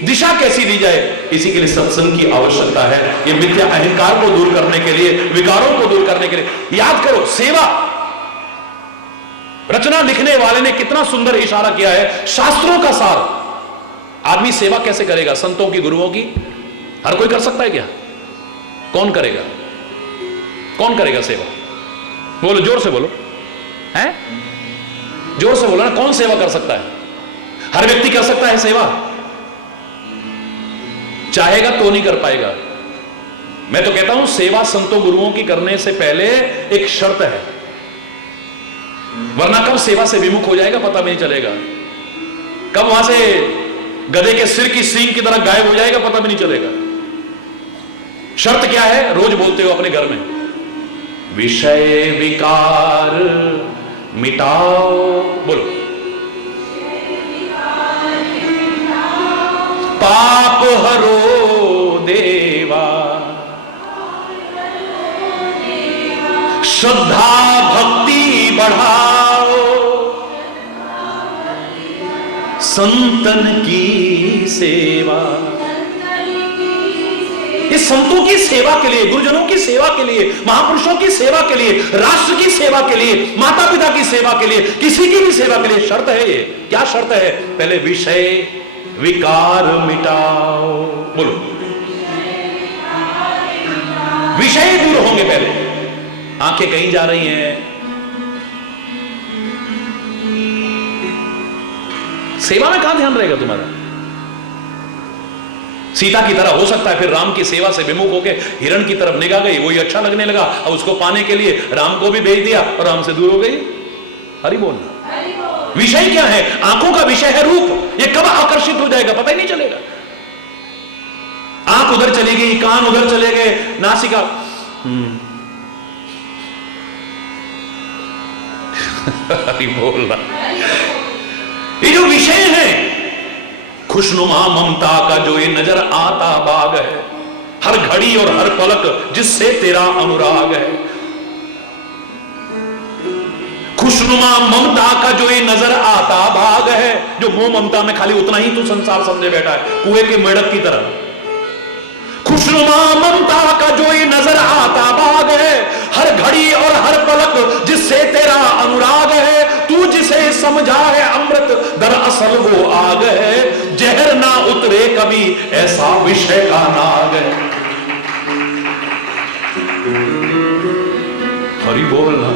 दिशा कैसी दी जाए, इसी के लिए सत्संग की आवश्यकता है। ये मिथ्या अहंकार को दूर करने के लिए, विकारों को दूर करने के लिए। याद करो, सेवा, रचना लिखने वाले ने कितना सुंदर इशारा किया है, शास्त्रों का सार। आदमी सेवा कैसे करेगा? संतों की, गुरुओं की हर कोई कर सकता है क्या? कौन करेगा? कौन करेगा सेवा? बोलो, जोर से बोलो। है जोर से बोलो ना, कौन सेवा कर सकता है? हर व्यक्ति कर सकता है सेवा, चाहेगा तो नहीं कर पाएगा। मैं तो कहता हूं सेवा संतों गुरुओं की करने से पहले एक शर्त है, वरना कब सेवा से विमुख हो जाएगा पता भी नहीं चलेगा। कब वहां से गधे के सिर की सींग की तरह गायब हो जाएगा पता भी नहीं चलेगा। शर्त क्या है? रोज बोलते हो अपने घर में, विषय विकार मिटाओ। बोलो, पाप हरो देवा, श्रद्धा भक्ति बढ़ाओ, संतन की सेवा। इस संतों की सेवा के लिए, गुरुजनों की सेवा के लिए, महापुरुषों की सेवा के लिए, राष्ट्र की सेवा के लिए, माता पिता की सेवा के लिए, किसी की भी सेवा के लिए शर्त है। ये क्या शर्त है? पहले विषय विकार मिटाओ। बोलो, विषय दूर होंगे पहले। आंखें कहीं जा रही हैं, सेवा में कहां ध्यान रहेगा तुम्हारा? सीता की तरह हो सकता है फिर राम की सेवा से विमुख होकर हिरण की तरफ निगाह गई, वही अच्छा लगने लगा और उसको पाने के लिए राम को भी भेज दिया और राम से दूर हो गई। हरि बोलना। विषय क्या है? आंखों का विषय है रूप। ये कब आकर्षित हो जाएगा पता ही नहीं चलेगा। आंख उधर चली गई, कान उधर चले गए, नासिका हरि बोलना। ये जो विषय है खुशनुमा ममता का जो ये नजर आता बाग है, हर घड़ी और हर पलक जिससे तेरा अनुराग है। खुशनुमा ममता का जो ये नजर आता बाग है, जो मोह ममता में खाली उतना ही तू संसार समझे बैठा है, कुएं के मेढक की तरह। खुशनुमा ममता का जो ये नजर आता बाग है, हर घड़ी और हर पलक जिससे तेरा अनुराग है। तू जिसे समझा है अमृत दरअसल वो आग है, जहर ना उतरे कभी ऐसा विषय का नाग है। हरि बोलना।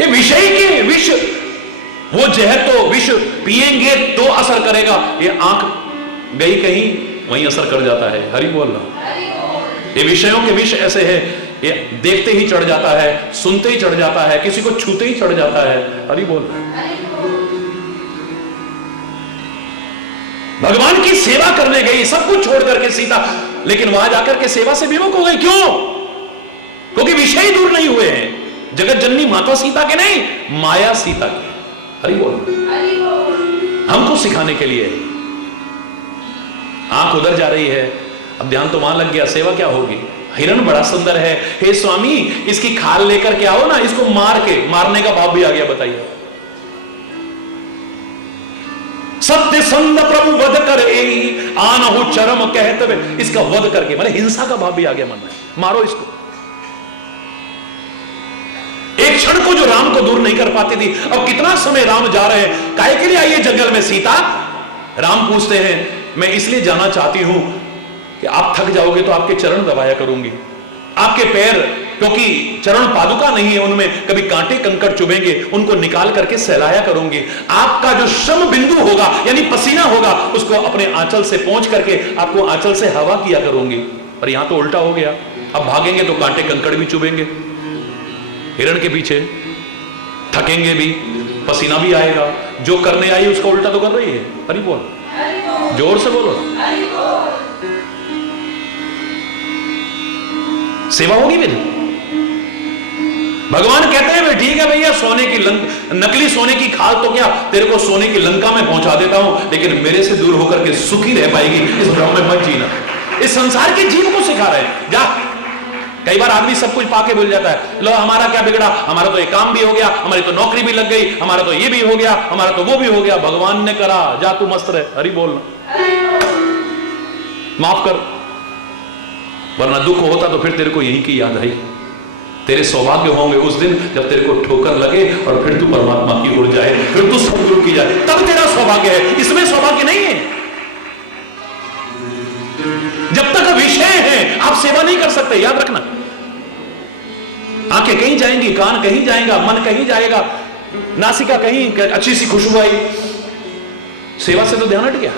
ये विषय के विष, वो जहर तो विष पिएंगे तो असर करेगा, ये आंख गई कहीं वहीं असर कर जाता है। हरि बोलना। ये विषयों के विष ऐसे है, ये देखते ही चढ़ जाता है, सुनते ही चढ़ जाता है, किसी को छूते ही चढ़ जाता है। हरि बोलना। भगवान की सेवा करने गई, सब कुछ छोड़ करके सीता, लेकिन वहां जाकर के सेवा से विमुख हो गई। क्यों? क्योंकि विषय दूर नहीं हुए हैं। जगत जननी माता सीता के नहीं, माया सीता की। हरि बोल। हमको सिखाने के लिए आंख उधर जा रही है, अब ध्यान तो वहां लग गया, सेवा क्या होगी? हिरण बड़ा सुंदर है, हे स्वामी इसकी खाल लेकर के आओ ना, इसको मार के, मारने का भाव भी आ गया। बताइए, सत्य संग प्रभु वध करे आनहु चरम कहते, इसका वध करके, मतलब हिंसा का भाव भी आ गया मन में, मारो इसको। एक क्षण को जो राम को दूर नहीं कर पाती थी, अब कितना समय राम जा रहे हैं, काहे के लिए आई है जंगल में सीता? राम पूछते हैं, मैं इसलिए जाना चाहती हूं कि आप थक जाओगे तो आपके चरण दबाया करूंगी, आपके पैर, क्योंकि चरण पादुका नहीं है, उनमें कभी कांटे कंकड़ चुभेंगे, उनको निकाल करके सहलाया करूंगी। आपका जो श्रम बिंदु होगा यानी पसीना होगा, उसको अपने आंचल से पहुंच करके आपको आंचल से हवा किया करूंगी। पर यहां तो उल्टा हो गया, अब भागेंगे तो कांटे कंकड़ भी चुभेंगे, हिरण के पीछे थकेंगे भी, पसीना भी आएगा, जो करने आई उसका उल्टा तो कर रही है। हरि बोल, जोर से बोलो। सेवा होगी फिर। भगवान कहते हैं ठीक है भैया, सोने की नकली सोने की खाल तो क्या, तेरे को सोने की लंका में पहुंचा देता हूं, लेकिन मेरे से दूर होकर के सुखी रह पाएगी, इस भ्रम में मत जीना। इस संसार के जीव को सिखा रहे हैं। जा, कई बार आदमी सब कुछ पाके भूल जाता है, लो हमारा क्या बिगड़ा, हमारा तो एक काम भी हो गया, हमारी तो नौकरी भी लग गई, हमारा तो ये भी हो गया, हमारा तो वो भी हो गया। भगवान ने करा, जा तू मस्त रहे। हरि बोलना, माफ कर, वरना दुख होता तो फिर तेरे को यही की याद आई। तेरे सौभाग्य होंगे उस दिन जब तेरे को ठोकर लगे और फिर तू परमात्मा की ओर जाए, फिर तू सदगुरु की जाए, तब तेरा सौभाग्य है, इसमें सौभाग्य नहीं है। जब तक विषय है आप सेवा नहीं कर सकते, याद रखना। आंखें कहीं जाएंगी, कान कहीं जाएगा, मन कहीं जाएगा, नासिका कहीं, अच्छी सी खुशबू आई, सेवा से तो ध्यान हट गया।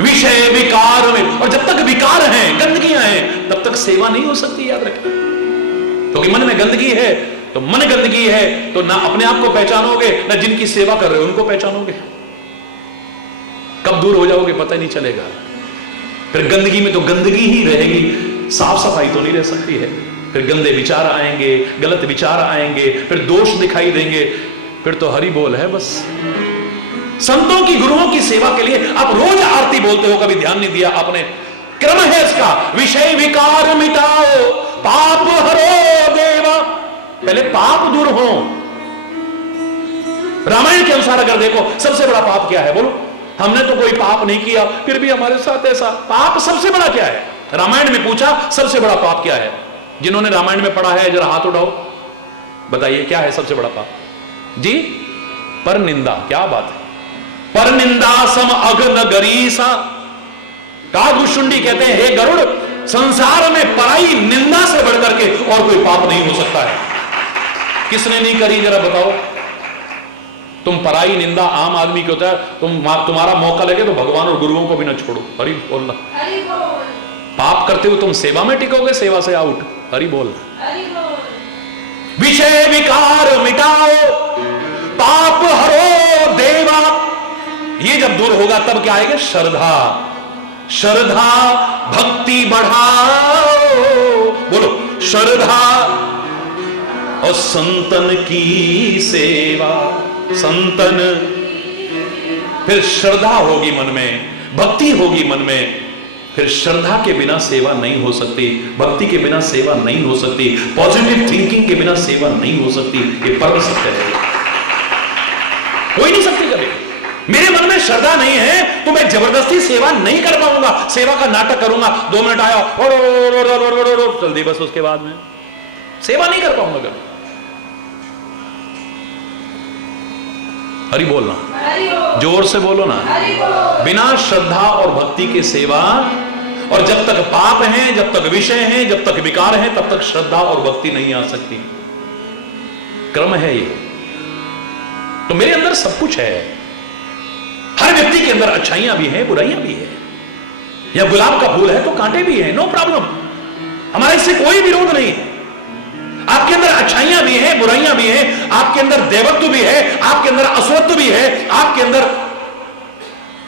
विषय विकार में, और जब तक विकार हैं, गंदगियां हैं, तब तक सेवा नहीं हो सकती, याद रखना। क्योंकि मन में गंदगी है तो मन गंदगी है तो ना अपने आप को पहचानोगे, ना जिनकी सेवा कर रहे हो उनको पहचानोगे। कब दूर हो जाओगे पता नहीं चलेगा। फिर गंदगी में तो गंदगी ही रहेगी, साफ सफाई तो नहीं रह सकती है। फिर गंदे विचार आएंगे, गलत विचार आएंगे, फिर दोष दिखाई देंगे, फिर तो हरि बोल है बस। संतों की, गुरुओं की सेवा के लिए आप रोज आरती बोलते हो, कभी ध्यान नहीं दिया आपने। क्रम है इसका, विषय विकार मिटाओ पाप हरो देवा, पहले पाप दूर हो। रामायण के अनुसार अगर देखो, सबसे बड़ा पाप क्या है बोलो? हमने तो कोई पाप नहीं किया, फिर भी हमारे साथ ऐसा। पाप सबसे बड़ा क्या है? रामायण में पूछा सबसे बड़ा पाप क्या है? जिन्होंने रामायण में पढ़ा है जरा हाथ उठाओ, बताइए क्या है सबसे बड़ा पाप? जी, पर निंदा। क्या बात है, पर निंदा सम अघन गरीसा। कागभूषुंडी कहते हैं, हे गरुड़, संसार में पराई निंदा से बढ़कर के और कोई पाप नहीं हो सकता है। किसने नहीं करी जरा बताओ। तुम पराई निंदा आम आदमी की होता है, तुम्हारा मौका लगे तो भगवान और गुरुओं को भी ना छोड़ो। हरि बोलना। पाप करते हुए तुम सेवा में टिकोगे, सेवा से आउट। हरि बोल। विषय विकार मिटाओ, पाप हरो देवा। ये जब दूर होगा तब क्या आएगा? श्रद्धा। श्रद्धा भक्ति बढ़ाओ, बोलो श्रद्धा और संतन की सेवा। संतन, फिर श्रद्धा होगी मन में, भक्ति होगी मन में। फिर श्रद्धा के बिना सेवा नहीं हो सकती, भक्ति के बिना सेवा नहीं हो सकती, पॉजिटिव थिंकिंग के बिना सेवा नहीं हो सकती। ये परम सत्य है, हो ही नहीं सकती कभी। मेरे मन में श्रद्धा नहीं है तो मैं जबरदस्ती सेवा नहीं कर पाऊंगा। सेवा का नाटक करूंगा, 2 मिनट आया और चल दी बस, उसके बाद में सेवा नहीं कर पाऊंगा कभी। हरि बोलना, जोर से बोलो ना। बिना श्रद्धा और भक्ति के सेवा, और जब तक पाप हैं, जब तक विषय हैं, जब तक विकार हैं, तब तक श्रद्धा और भक्ति नहीं आ सकती। क्रम है ये। तो मेरे अंदर सब कुछ है। हर व्यक्ति के अंदर अच्छाइयां भी हैं, बुराइयां भी हैं। या गुलाब का फूल है तो कांटे भी हैं, नो प्रॉब्लम। हमारा इससे कोई विरोध नहीं है। आपके अंदर अच्छाइयां भी हैं, बुराइयां भी हैं, आपके अंदर देवत्व भी है, आपके अंदर असुरत्व भी है, आपके अंदर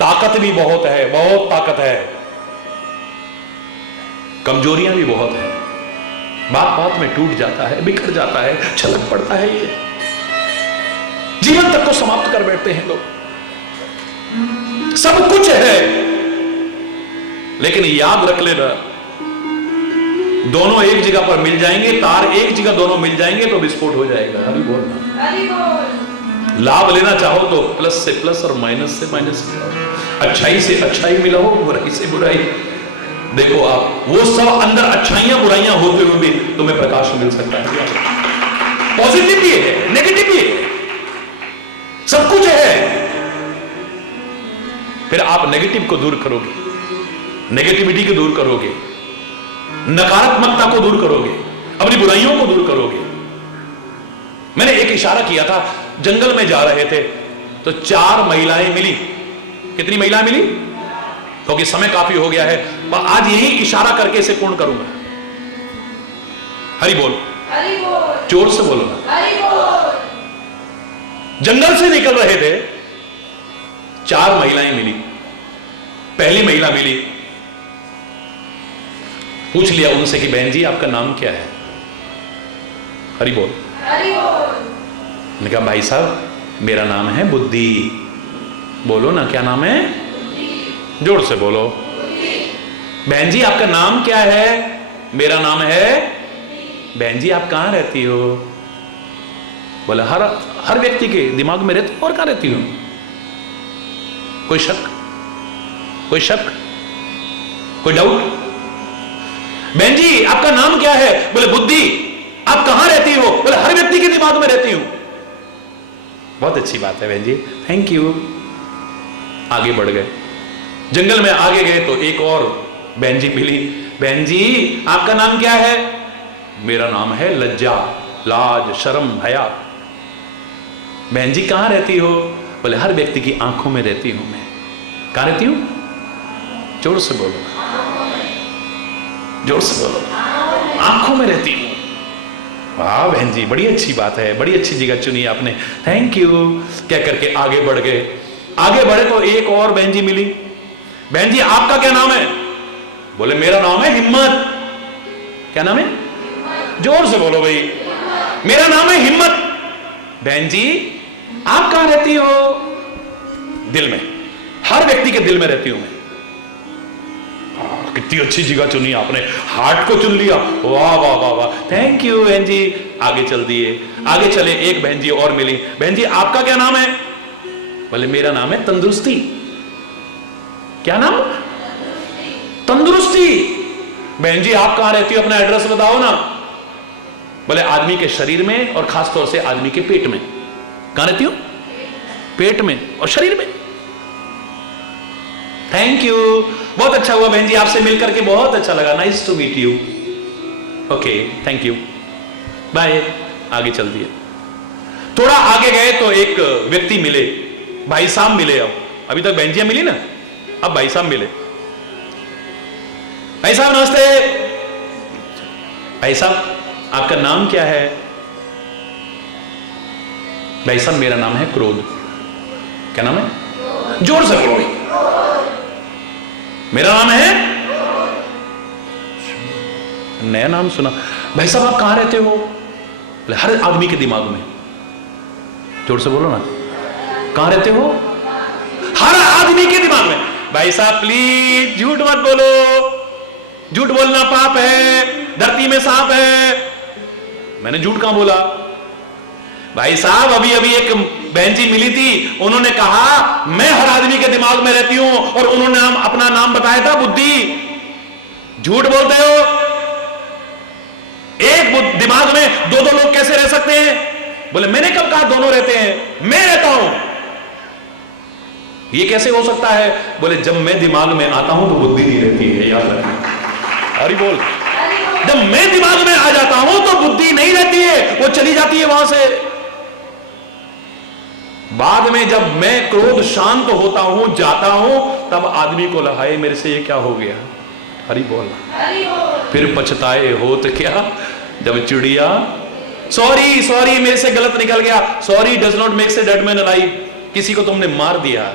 ताकत भी बहुत है, बहुत ताकत है, कमजोरियां भी बहुत है। बात बात में टूट जाता है, बिखर जाता है, छलक पड़ता है। ये जीवन तक को समाप्त कर बैठते हैं लोग। सब कुछ है, लेकिन याद रख लेना, दोनों एक जगह पर मिल जाएंगे, तार एक जगह दोनों मिल जाएंगे तो विस्फोट हो जाएगा। हरि बोलना। लाभ लेना चाहो तो प्लस से प्लस और माइनस से माइनस मिलाओ, अच्छाई से अच्छाई मिलाओ, बुराई से बुराई। देखो आप, वो सब अंदर अच्छाइयां बुराइयां होते हुए भी तुम्हें प्रकाश मिल सकता है। पॉजिटिव भी है, नेगेटिव भी है, सब कुछ है। फिर आप नेगेटिव को दूर करोगे, नेगेटिविटी को दूर करोगे, नकारात्मकता को दूर करोगे, अपनी बुराइयों को दूर करोगे। मैंने एक इशारा किया था, जंगल में जा रहे थे तो 4 महिलाएं मिली। कितनी महिलाएं मिली? क्योंकि समय काफी हो गया है, पर आज यही इशारा करके इसे पूर्ण करूंगा। हरि बोल, जोर से बोलो ना। जंगल से निकल रहे थे, 4 महिलाएं मिली। पहली महिला मिली, पूछ लिया उनसे कि बहन जी आपका नाम क्या है? हरि बोल। मैंने कहा भाई साहब मेरा नाम है बुद्धि। बोलो ना, क्या नाम है? जोर से बोलो। बहन जी आपका नाम क्या है? मेरा नाम है। बहन जी आप कहां रहती हो? बोला हर व्यक्ति के दिमाग में रहती, और कहां रहती हूं? कोई शक, कोई शक, कोई डाउट? बहन जी आपका नाम क्या है? बोले बुद्धि। आप कहां रहती हो? बोले हर व्यक्ति के दिमाग में रहती हूं। बहुत अच्छी बात है बहन जी, थैंक यू। आगे बढ़ गए, जंगल में आगे गए तो एक और बहन जी मिली। बहन जी आपका नाम क्या है? मेरा नाम है लज्जा, लाज, शर्म, हया। बहन जी कहां रहती हो? बोले हर व्यक्ति की आंखों में रहती हूं मैं। कहां रहती हूं? जोर से बोलो, जोर से बोलो। आंखों में रहती हूं। वाह बहन जी बड़ी अच्छी बात है, बड़ी अच्छी जगह चुनी आपने, थैंक यू। क्या करके आगे बढ़ गए। आगे बढ़े तो एक और बहन जी मिली। बहन जी आपका क्या नाम है? बोले मेरा नाम है हिम्मत। क्या नाम है? जोर से बोलो भाई। मेरा नाम है हिम्मत। बहन जी आप कहां रहती हो? दिल में, हर व्यक्ति के दिल में रहती हूं मैं। कितनी अच्छी जगह चुनी आपने, हार्ट को चुन लिया। वाह वाह वाह वाह, थैंक यू बहन जी। आगे चल दिए, आगे चले, एक बहन जी और मिली। बहन जी आपका क्या नाम है? बोले मेरा नाम है तंदुरुस्ती। क्या नाम? तंदुरुस्ती। बहन जी आप कहां रहती हो? अपना एड्रेस बताओ ना। बोले आदमी के शरीर में और खासतौर से आदमी के पेट में। कहां रहती हो? पेट में और शरीर में। थैंक यू, बहुत अच्छा हुआ बहन जी आपसे मिलकर के, बहुत अच्छा लगा, nice to meet you. Okay thank you, bye. आगे चल दिए। थोड़ा आगे गए तो एक व्यक्ति मिले, भाई साहब मिले। अब अभी तक बहनजियां मिली ना, अब भाई साहब मिले। भाई साहब नमस्ते। भाई साहब आपका नाम क्या है? भाई साहब मेरा नाम है क्रोध। क्या नाम है? जोर से बोलो। मेरा नाम है, नया नाम सुना। भाई साहब आप कहां रहते हो? हर आदमी के दिमाग में, जोर से बोलो ना, कहां रहते हो? हर आदमी के दिमाग में। भाई साहब प्लीज झूठ मत बोलो, झूठ बोलना पाप है, धरती में सांप है। मैंने झूठ कहां बोला? भाई साहब अभी अभी एक बहन जी मिली थी, उन्होंने कहा मैं हर आदमी के दिमाग में रहती हूं, और उन्होंने अपना नाम बताया था बुद्धि। झूठ बोलते हो। एक दिमाग में दो दो लोग कैसे रह सकते हैं? बोले मैंने कब कहा दोनों रहते हैं, मैं रहता हूं। ये कैसे हो सकता है? बोले जब मैं दिमाग में आता हूं तो बुद्धि नहीं रहती है, याद रखना। हरि बोल। जब मैं दिमाग में आ जाता हूं तो बुद्धि नहीं रहती है, वो चली जाती है वहां से। बाद में जब मैं क्रोध शांत होता हूं, जाता हूं, तब आदमी को लहाए मेरे से ये क्या हो गया। हरि बोल। फिर पछताए हो तो क्या, जब चिड़िया सॉरी सॉरी मेरे से गलत निकल गया, sorry does not make a dead man alive. किसी को तुमने मार दिया,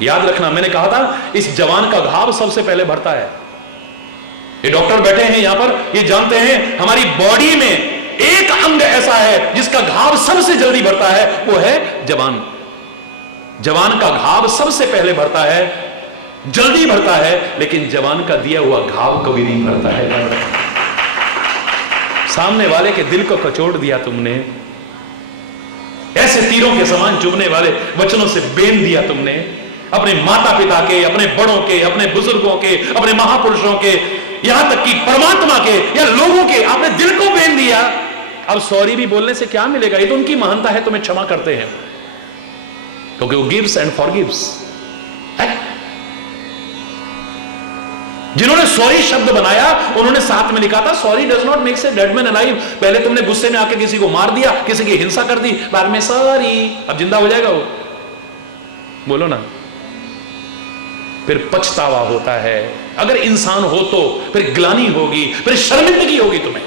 याद रखना मैंने कहा था इस जवान का घाव सबसे पहले भरता है। ये डॉक्टर बैठे हैं यहां पर, ये जानते हैं हमारी बॉडी में एक अंग ऐसा है जिसका घाव सबसे जल्दी भरता है, वो है जवान। जवान का घाव सबसे पहले भरता है, जल्दी भरता है, लेकिन जवान का दिया हुआ घाव कभी नहीं भरता है। सामने वाले के दिल को कचोड़ दिया तुमने, ऐसे तीरों के समान चुभने वाले वचनों से बेन दिया तुमने, अपने माता पिता के, अपने बड़ों के, अपने बुजुर्गों के, अपने महापुरुषों के, यहां तक कि परमात्मा के या लोगों के आपने दिल को बेन दिया। अब सॉरी भी बोलने से क्या मिलेगा? ये तो उनकी महानता है, तुम्हें क्षमा करते हैं, क्योंकि वो गिव्स एंड फॉरगिव्स। जिन्होंने सॉरी शब्द बनाया उन्होंने साथ में लिखा था sorry does not make a dead man alive. पहले तुमने गुस्से में आके किसी को मार दिया, किसी की हिंसा कर दी, बाद में सॉरी, अब जिंदा हो जाएगा वो? बोलो ना। फिर पछतावा होता है। अगर इंसान हो तो फिर ग्लानि होगी, फिर शर्मिंदगी होगी तुम्हें।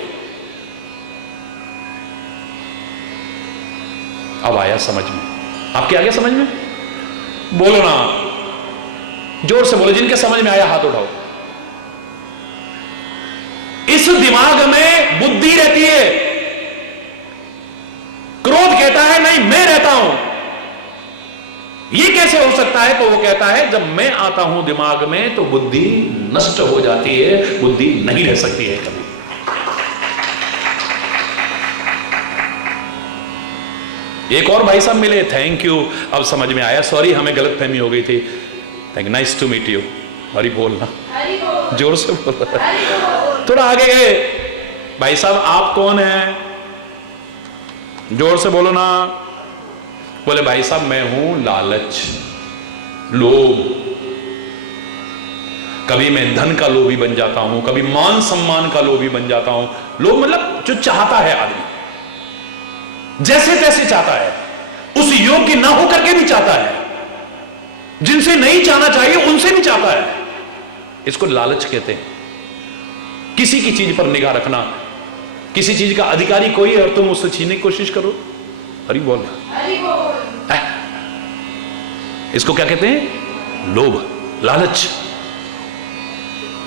अब आया समझ में? आपके आगे समझ में? बोलो ना, जोर से बोलो। जिनके समझ में आया हाथ उठाओ। इस दिमाग में बुद्धि रहती है। क्रोध कहता है नहीं मैं रहता हूं। ये कैसे हो सकता है? तो वो कहता है जब मैं आता हूं दिमाग में तो बुद्धि नष्ट हो जाती है, बुद्धि नहीं रह सकती है कभी। एक और भाई साहब मिले, थैंक यू, अब समझ में आया, सॉरी हमें गलतफहमी हो गई थी, thank, nice to meet you. Hari बोलना, जोर से बोल। थोड़ा आगे गए, भाई साहब आप कौन हैं? जोर से बोलो ना। बोले भाई साहब मैं हूं लालच, लोभ। कभी मैं धन का लोभी बन जाता हूं, कभी मान सम्मान का लोभी बन जाता हूं। लोभ मतलब जो चाहता है आदमी, जैसे तैसे चाहता है, उस योग्य ना होकर के भी चाहता है, जिनसे नहीं चाहना चाहिए उनसे भी चाहता है। इसको लालच कहते हैं। किसी की चीज पर निगाह रखना, किसी चीज का अधिकारी कोई है और तुम उससे छीनने की कोशिश करो। हरि बोल। इसको क्या कहते हैं? लोभ, लालच।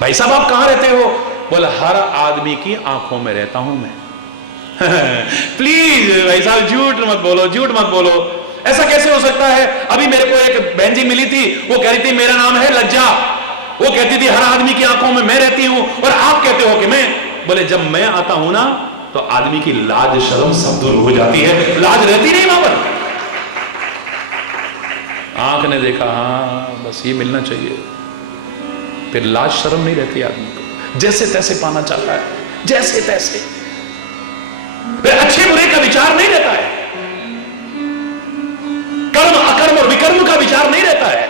भाई साहब आप कहां रहते हो? बोला हर आदमी की आंखों में रहता हूं मैं। प्लीज भाई साहब झूठ मत बोलो, झूठ मत बोलो। ऐसा कैसे हो सकता है? अभी मेरे को एक बहन जी मिली थी, वो कह रही थी मेरा नाम है लज्जा। वो कहती थी हर आदमी की आंखों में मैं रहती हूं, और आप कहते हो कि मैं। बोले जब मैं आता हूं ना तो आदमी की लाज शर्म सब दूर हो जाती है, लाज रहती नहीं वहां पर। आंख ने देखा हाँ बस ये मिलना चाहिए, फिर लाज शर्म नहीं रहती आदमी को, जैसे तैसे पाना चाहता है, जैसे तैसे। फिर अच्छे बुरे का विचार नहीं रहता है, कर्म अकर्म और विकर्म का विचार नहीं रहता है,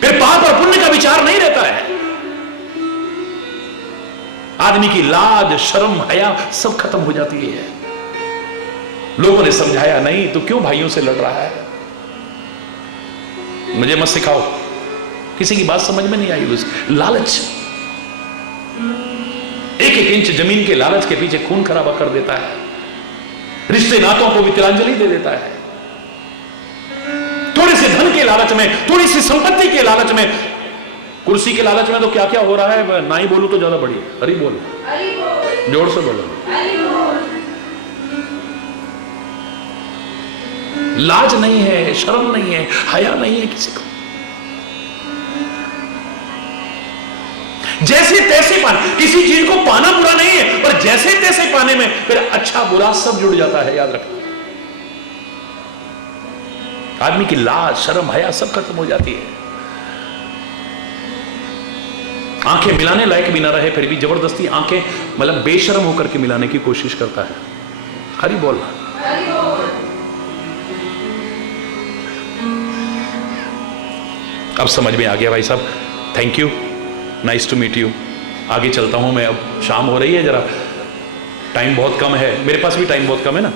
फिर पाप और पुण्य का विचार नहीं रहता है। आदमी की लाज शर्म हया सब खत्म हो जाती है। लोगों ने समझाया नहीं तो क्यों भाइयों से लड़ रहा है? मुझे मत सिखाओ, किसी की बात समझ में नहीं आई। उस लालच, एक एक इंच जमीन के लालच के पीछे खून खराबा कर देता है, रिश्ते नातों को भी तिलांजलि दे देता है। थोड़े से धन के लालच में, थोड़ी सी संपत्ति के लालच में, कुर्सी के लालच में तो क्या क्या हो रहा है, ना ही बोलूं तो ज्यादा बढ़िया। हरि बोल, जोर से बोलो। लाज नहीं है, शर्म नहीं है, हया नहीं है किसी को। जैसे तैसे पाना, किसी चीज को पाना बुरा नहीं है, पर जैसे तैसे पाने में फिर अच्छा बुरा सब जुड़ जाता है, याद रखना। आदमी की लाज शर्म हया सब खत्म हो जाती है। आंखें मिलाने लायक भी ना रहे फिर भी जबरदस्ती आंखें मतलब बेशर्म होकर के मिलाने की कोशिश करता है। हरि बोल। अब समझ में आ गया भाई साहब, thank you, nice to meet you. आगे चलता हूं मैं, अब शाम हो रही है, जरा टाइम बहुत कम है, मेरे पास भी टाइम बहुत कम है ना।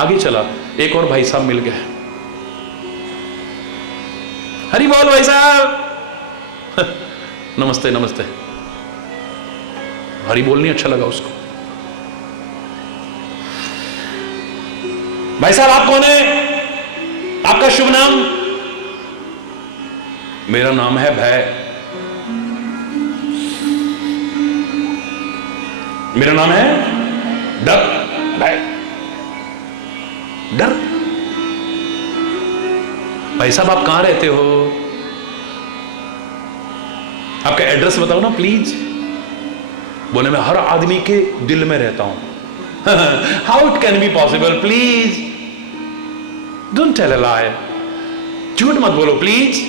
आगे चला, एक और भाई साहब मिल गए। हरि बोल भाई साहब। नमस्ते नमस्ते। हरि बोलनी अच्छा लगा उसको। भाई साहब आप कौन है? आपका शुभ नाम? मेरा नाम है भय। मेरा नाम है डर। भय, डर। भाई साहब आप कहां रहते हो? आपका एड्रेस बताओ ना प्लीज। बोले मैं हर आदमी के दिल में रहता हूं। How it can be possible, please don't tell a lie, झूठ मत बोलो प्लीज।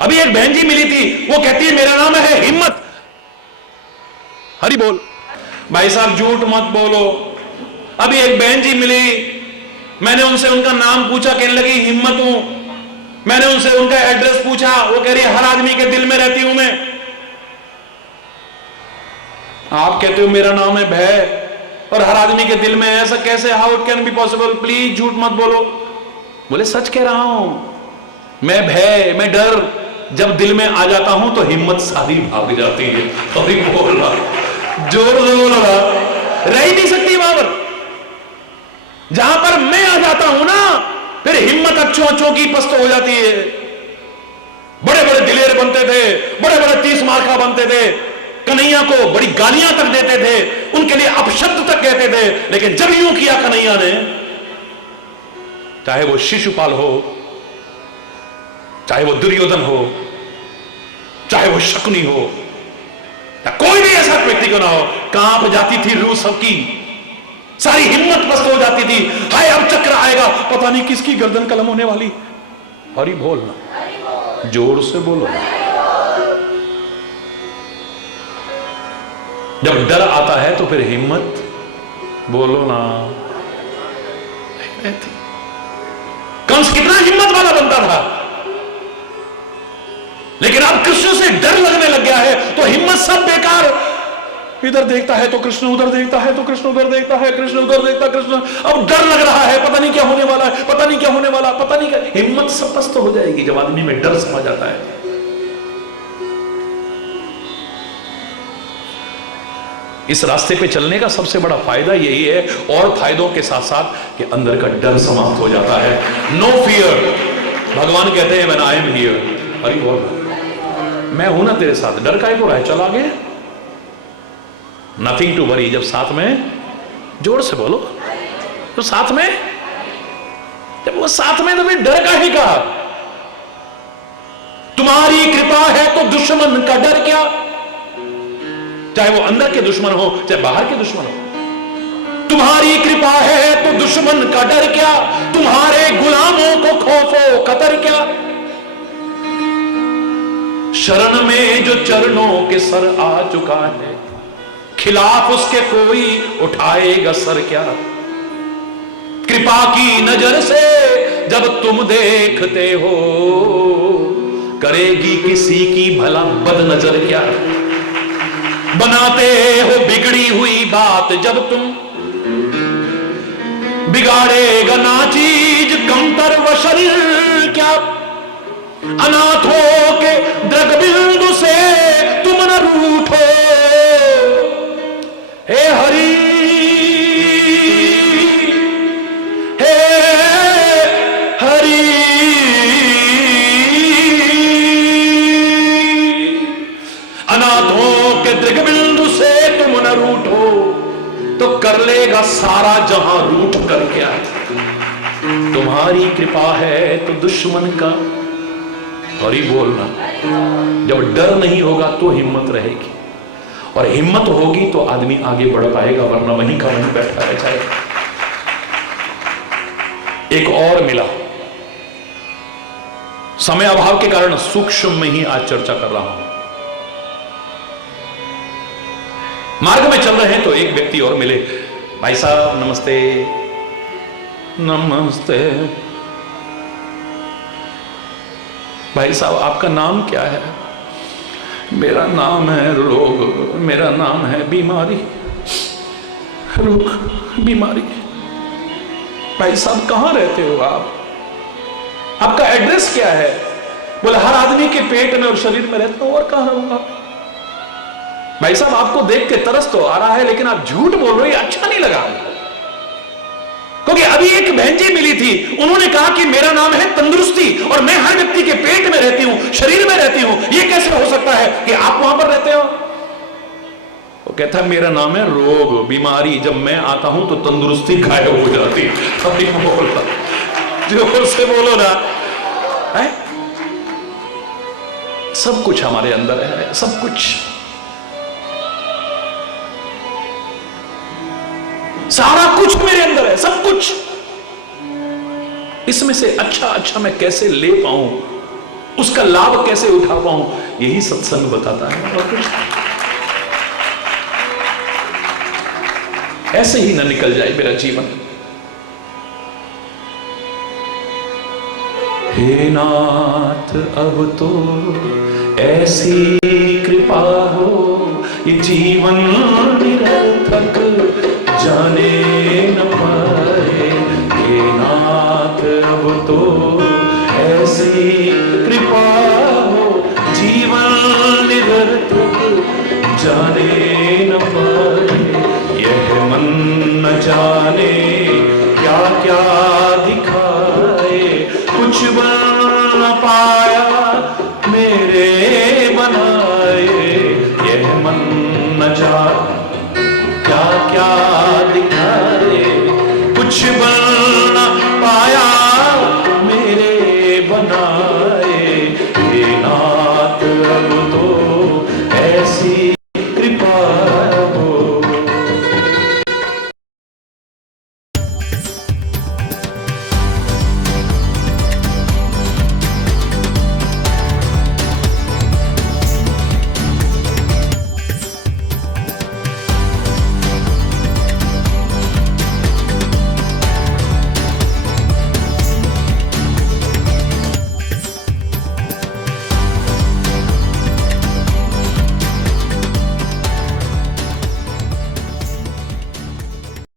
अभी एक बहन जी मिली थी, वो कहती है मेरा नाम है हिम्मत। हरि बोल। भाई साहब झूठ मत बोलो। अभी एक बहन जी मिली, मैंने उनसे उनका नाम पूछा, कहने लगी हिम्मत हूं। मैंने उनसे उनका एड्रेस पूछा, वो कह रही हर आदमी के दिल में रहती हूं मैं। आप कहते हो मेरा नाम है भय और हर आदमी के दिल में है, ऐसा कैसे? How it can be possible, please झूठ मत बोलो। बोले सच कह रहा हूं, मैं भय, मैं डर जब दिल में आ जाता हूं तो हिम्मत सारी भाग जाती है। अभी बोल रहा, जोर से बोल रहा, रह ही नहीं सकती वहां पर। जहां पर मैं आ जाता हूं ना, फिर हिम्मत अच्छों अच्छों की पस्त हो जाती है। बड़े बड़े दिलेर बनते थे, बड़े बड़े 30 मार्का बनते थे, कन्हैया को बड़ी गालियां तक देते थे, उनके लिए अपशब्द तक कहते थे। लेकिन जब यूं किया कन्हैया ने, चाहे वो शिशुपाल हो, चाहे वो दुर्योधन हो, चाहे वो शकुनी हो, या कोई भी ऐसा व्यक्ति को ना हो, कांप जाती थी रूह सबकी, सारी हिम्मत पस्त हो जाती थी। हाय अब चक्र आएगा, पता नहीं किसकी गर्दन कलम होने वाली। हरि बोलना, जोर से बोलो। जब डर आता है तो फिर हिम्मत बोलो ना। कंस कितना हिम्मत वाला बनता था, लेकिन अब कृष्ण से डर लगने लग गया है तो हिम्मत सब बेकार। इधर देखता है तो कृष्ण, उधर देखता है तो कृष्ण, उधर देखता है कृष्ण, उधर देखता कृष्ण। अब डर लग रहा है, पता नहीं क्या होने वाला है, पता नहीं क्या होने वाला, पता नहीं क्या। हिम्मत सब पस्त हो जाएगी जब आदमी में डर समा जाता है। इस रास्ते पे चलने का सबसे बड़ा फायदा यही है, और फायदों के साथ साथ कि अंदर का डर समाप्त हो जाता है। No fear. भगवान कहते हैं when I am here, Hari बोल, मैं हूं ना तेरे साथ, डर काहे को रहा है, चल आगे। Nothing to worry. जब साथ में, जोर से बोलो, तो साथ में, जब वो साथ में तो फिर डर काहे का? तुम्हारी कृपा है तो दुश्मन का डर क्या? चाहे वो अंदर के दुश्मन हो, चाहे बाहर के दुश्मन हो। तुम्हारी कृपा है तो दुश्मन का डर क्या? तुम्हारे गुलामों को खौफो खतर क्या? शरण में जो चरणों के सर आ चुका है, खिलाफ उसके कोई उठाएगा सर क्या? कृपा की नजर से जब तुम देखते हो, करेगी किसी की भला बद नजर क्या? बनाते हो बिगड़ी हुई बात जब तुम, बिगाड़ेगा ना चीज कमतर व शरीर क्या, अनाथों के द्रग बिंदु से तुम न रूठो, हे हरि हे हरि। अनाथों के दृग बिंदु से तुम न रूठो, तो कर लेगा सारा जहां रूठ कर क्या, तुम्हारी कृपा है तो दुश्मन का हरि बोलना। जब डर नहीं होगा तो हिम्मत रहेगी, और हिम्मत होगी तो आदमी आगे बढ़ पाएगा, वरना वहीं का वहीं बैठा रह जाएगा। एक और मिला, समय अभाव के कारण सूक्ष्म में ही आज चर्चा कर रहा हूं। मार्ग में चल रहे हैं तो एक व्यक्ति और मिले, भाई साहब नमस्ते। नमस्ते भाई साहब, आपका नाम क्या है? मेरा नाम है रोग, मेरा नाम है बीमारी, रोग बीमारी। भाई साहब कहां रहते हो आप? आपका एड्रेस क्या है? बोले हर आदमी के पेट में और शरीर में रहता हूं, और कहां रहूंगा? भाई साहब आपको देख के तरस तो आ रहा है, लेकिन आप झूठ बोल रहे हो, अच्छा नहीं लगा। क्योंकि अभी एक बहन जी मिली थी, उन्होंने कहा कि मेरा नाम है तंदुरुस्ती और मैं हर व्यक्ति के पेट में रहती हूं, शरीर में रहती हूं, ये कैसे हो सकता है कि आप वहां पर रहते हो? वो कहता है मेरा नाम है रोग बीमारी, जब मैं आता हूं तो तंदुरुस्ती गायब हो जाती। अभी बोलता जोर से बोलो ना है? सब कुछ हमारे अंदर है, सब कुछ, सारा कुछ मेरे अंदर है, सब कुछ। इसमें से अच्छा अच्छा मैं कैसे ले पाऊं, उसका लाभ कैसे उठा पाऊं, यही सत्संग बताता है, और कुछ ऐसे ही ना निकल जाए मेरा जीवन। हे नाथ अब तो ऐसी कृपा हो, ये जीवन निरर्थक जाने न पाए। हे नाथ अब तो ऐसी कृपा हो, जीवन निरर्थक जाने न पाए। यह मन न जाने क्या क्या दिखाए, कुछ बन न पाया मेरे बनाए। यह मन न जाने क्या क्या दिखाए, कुछ बन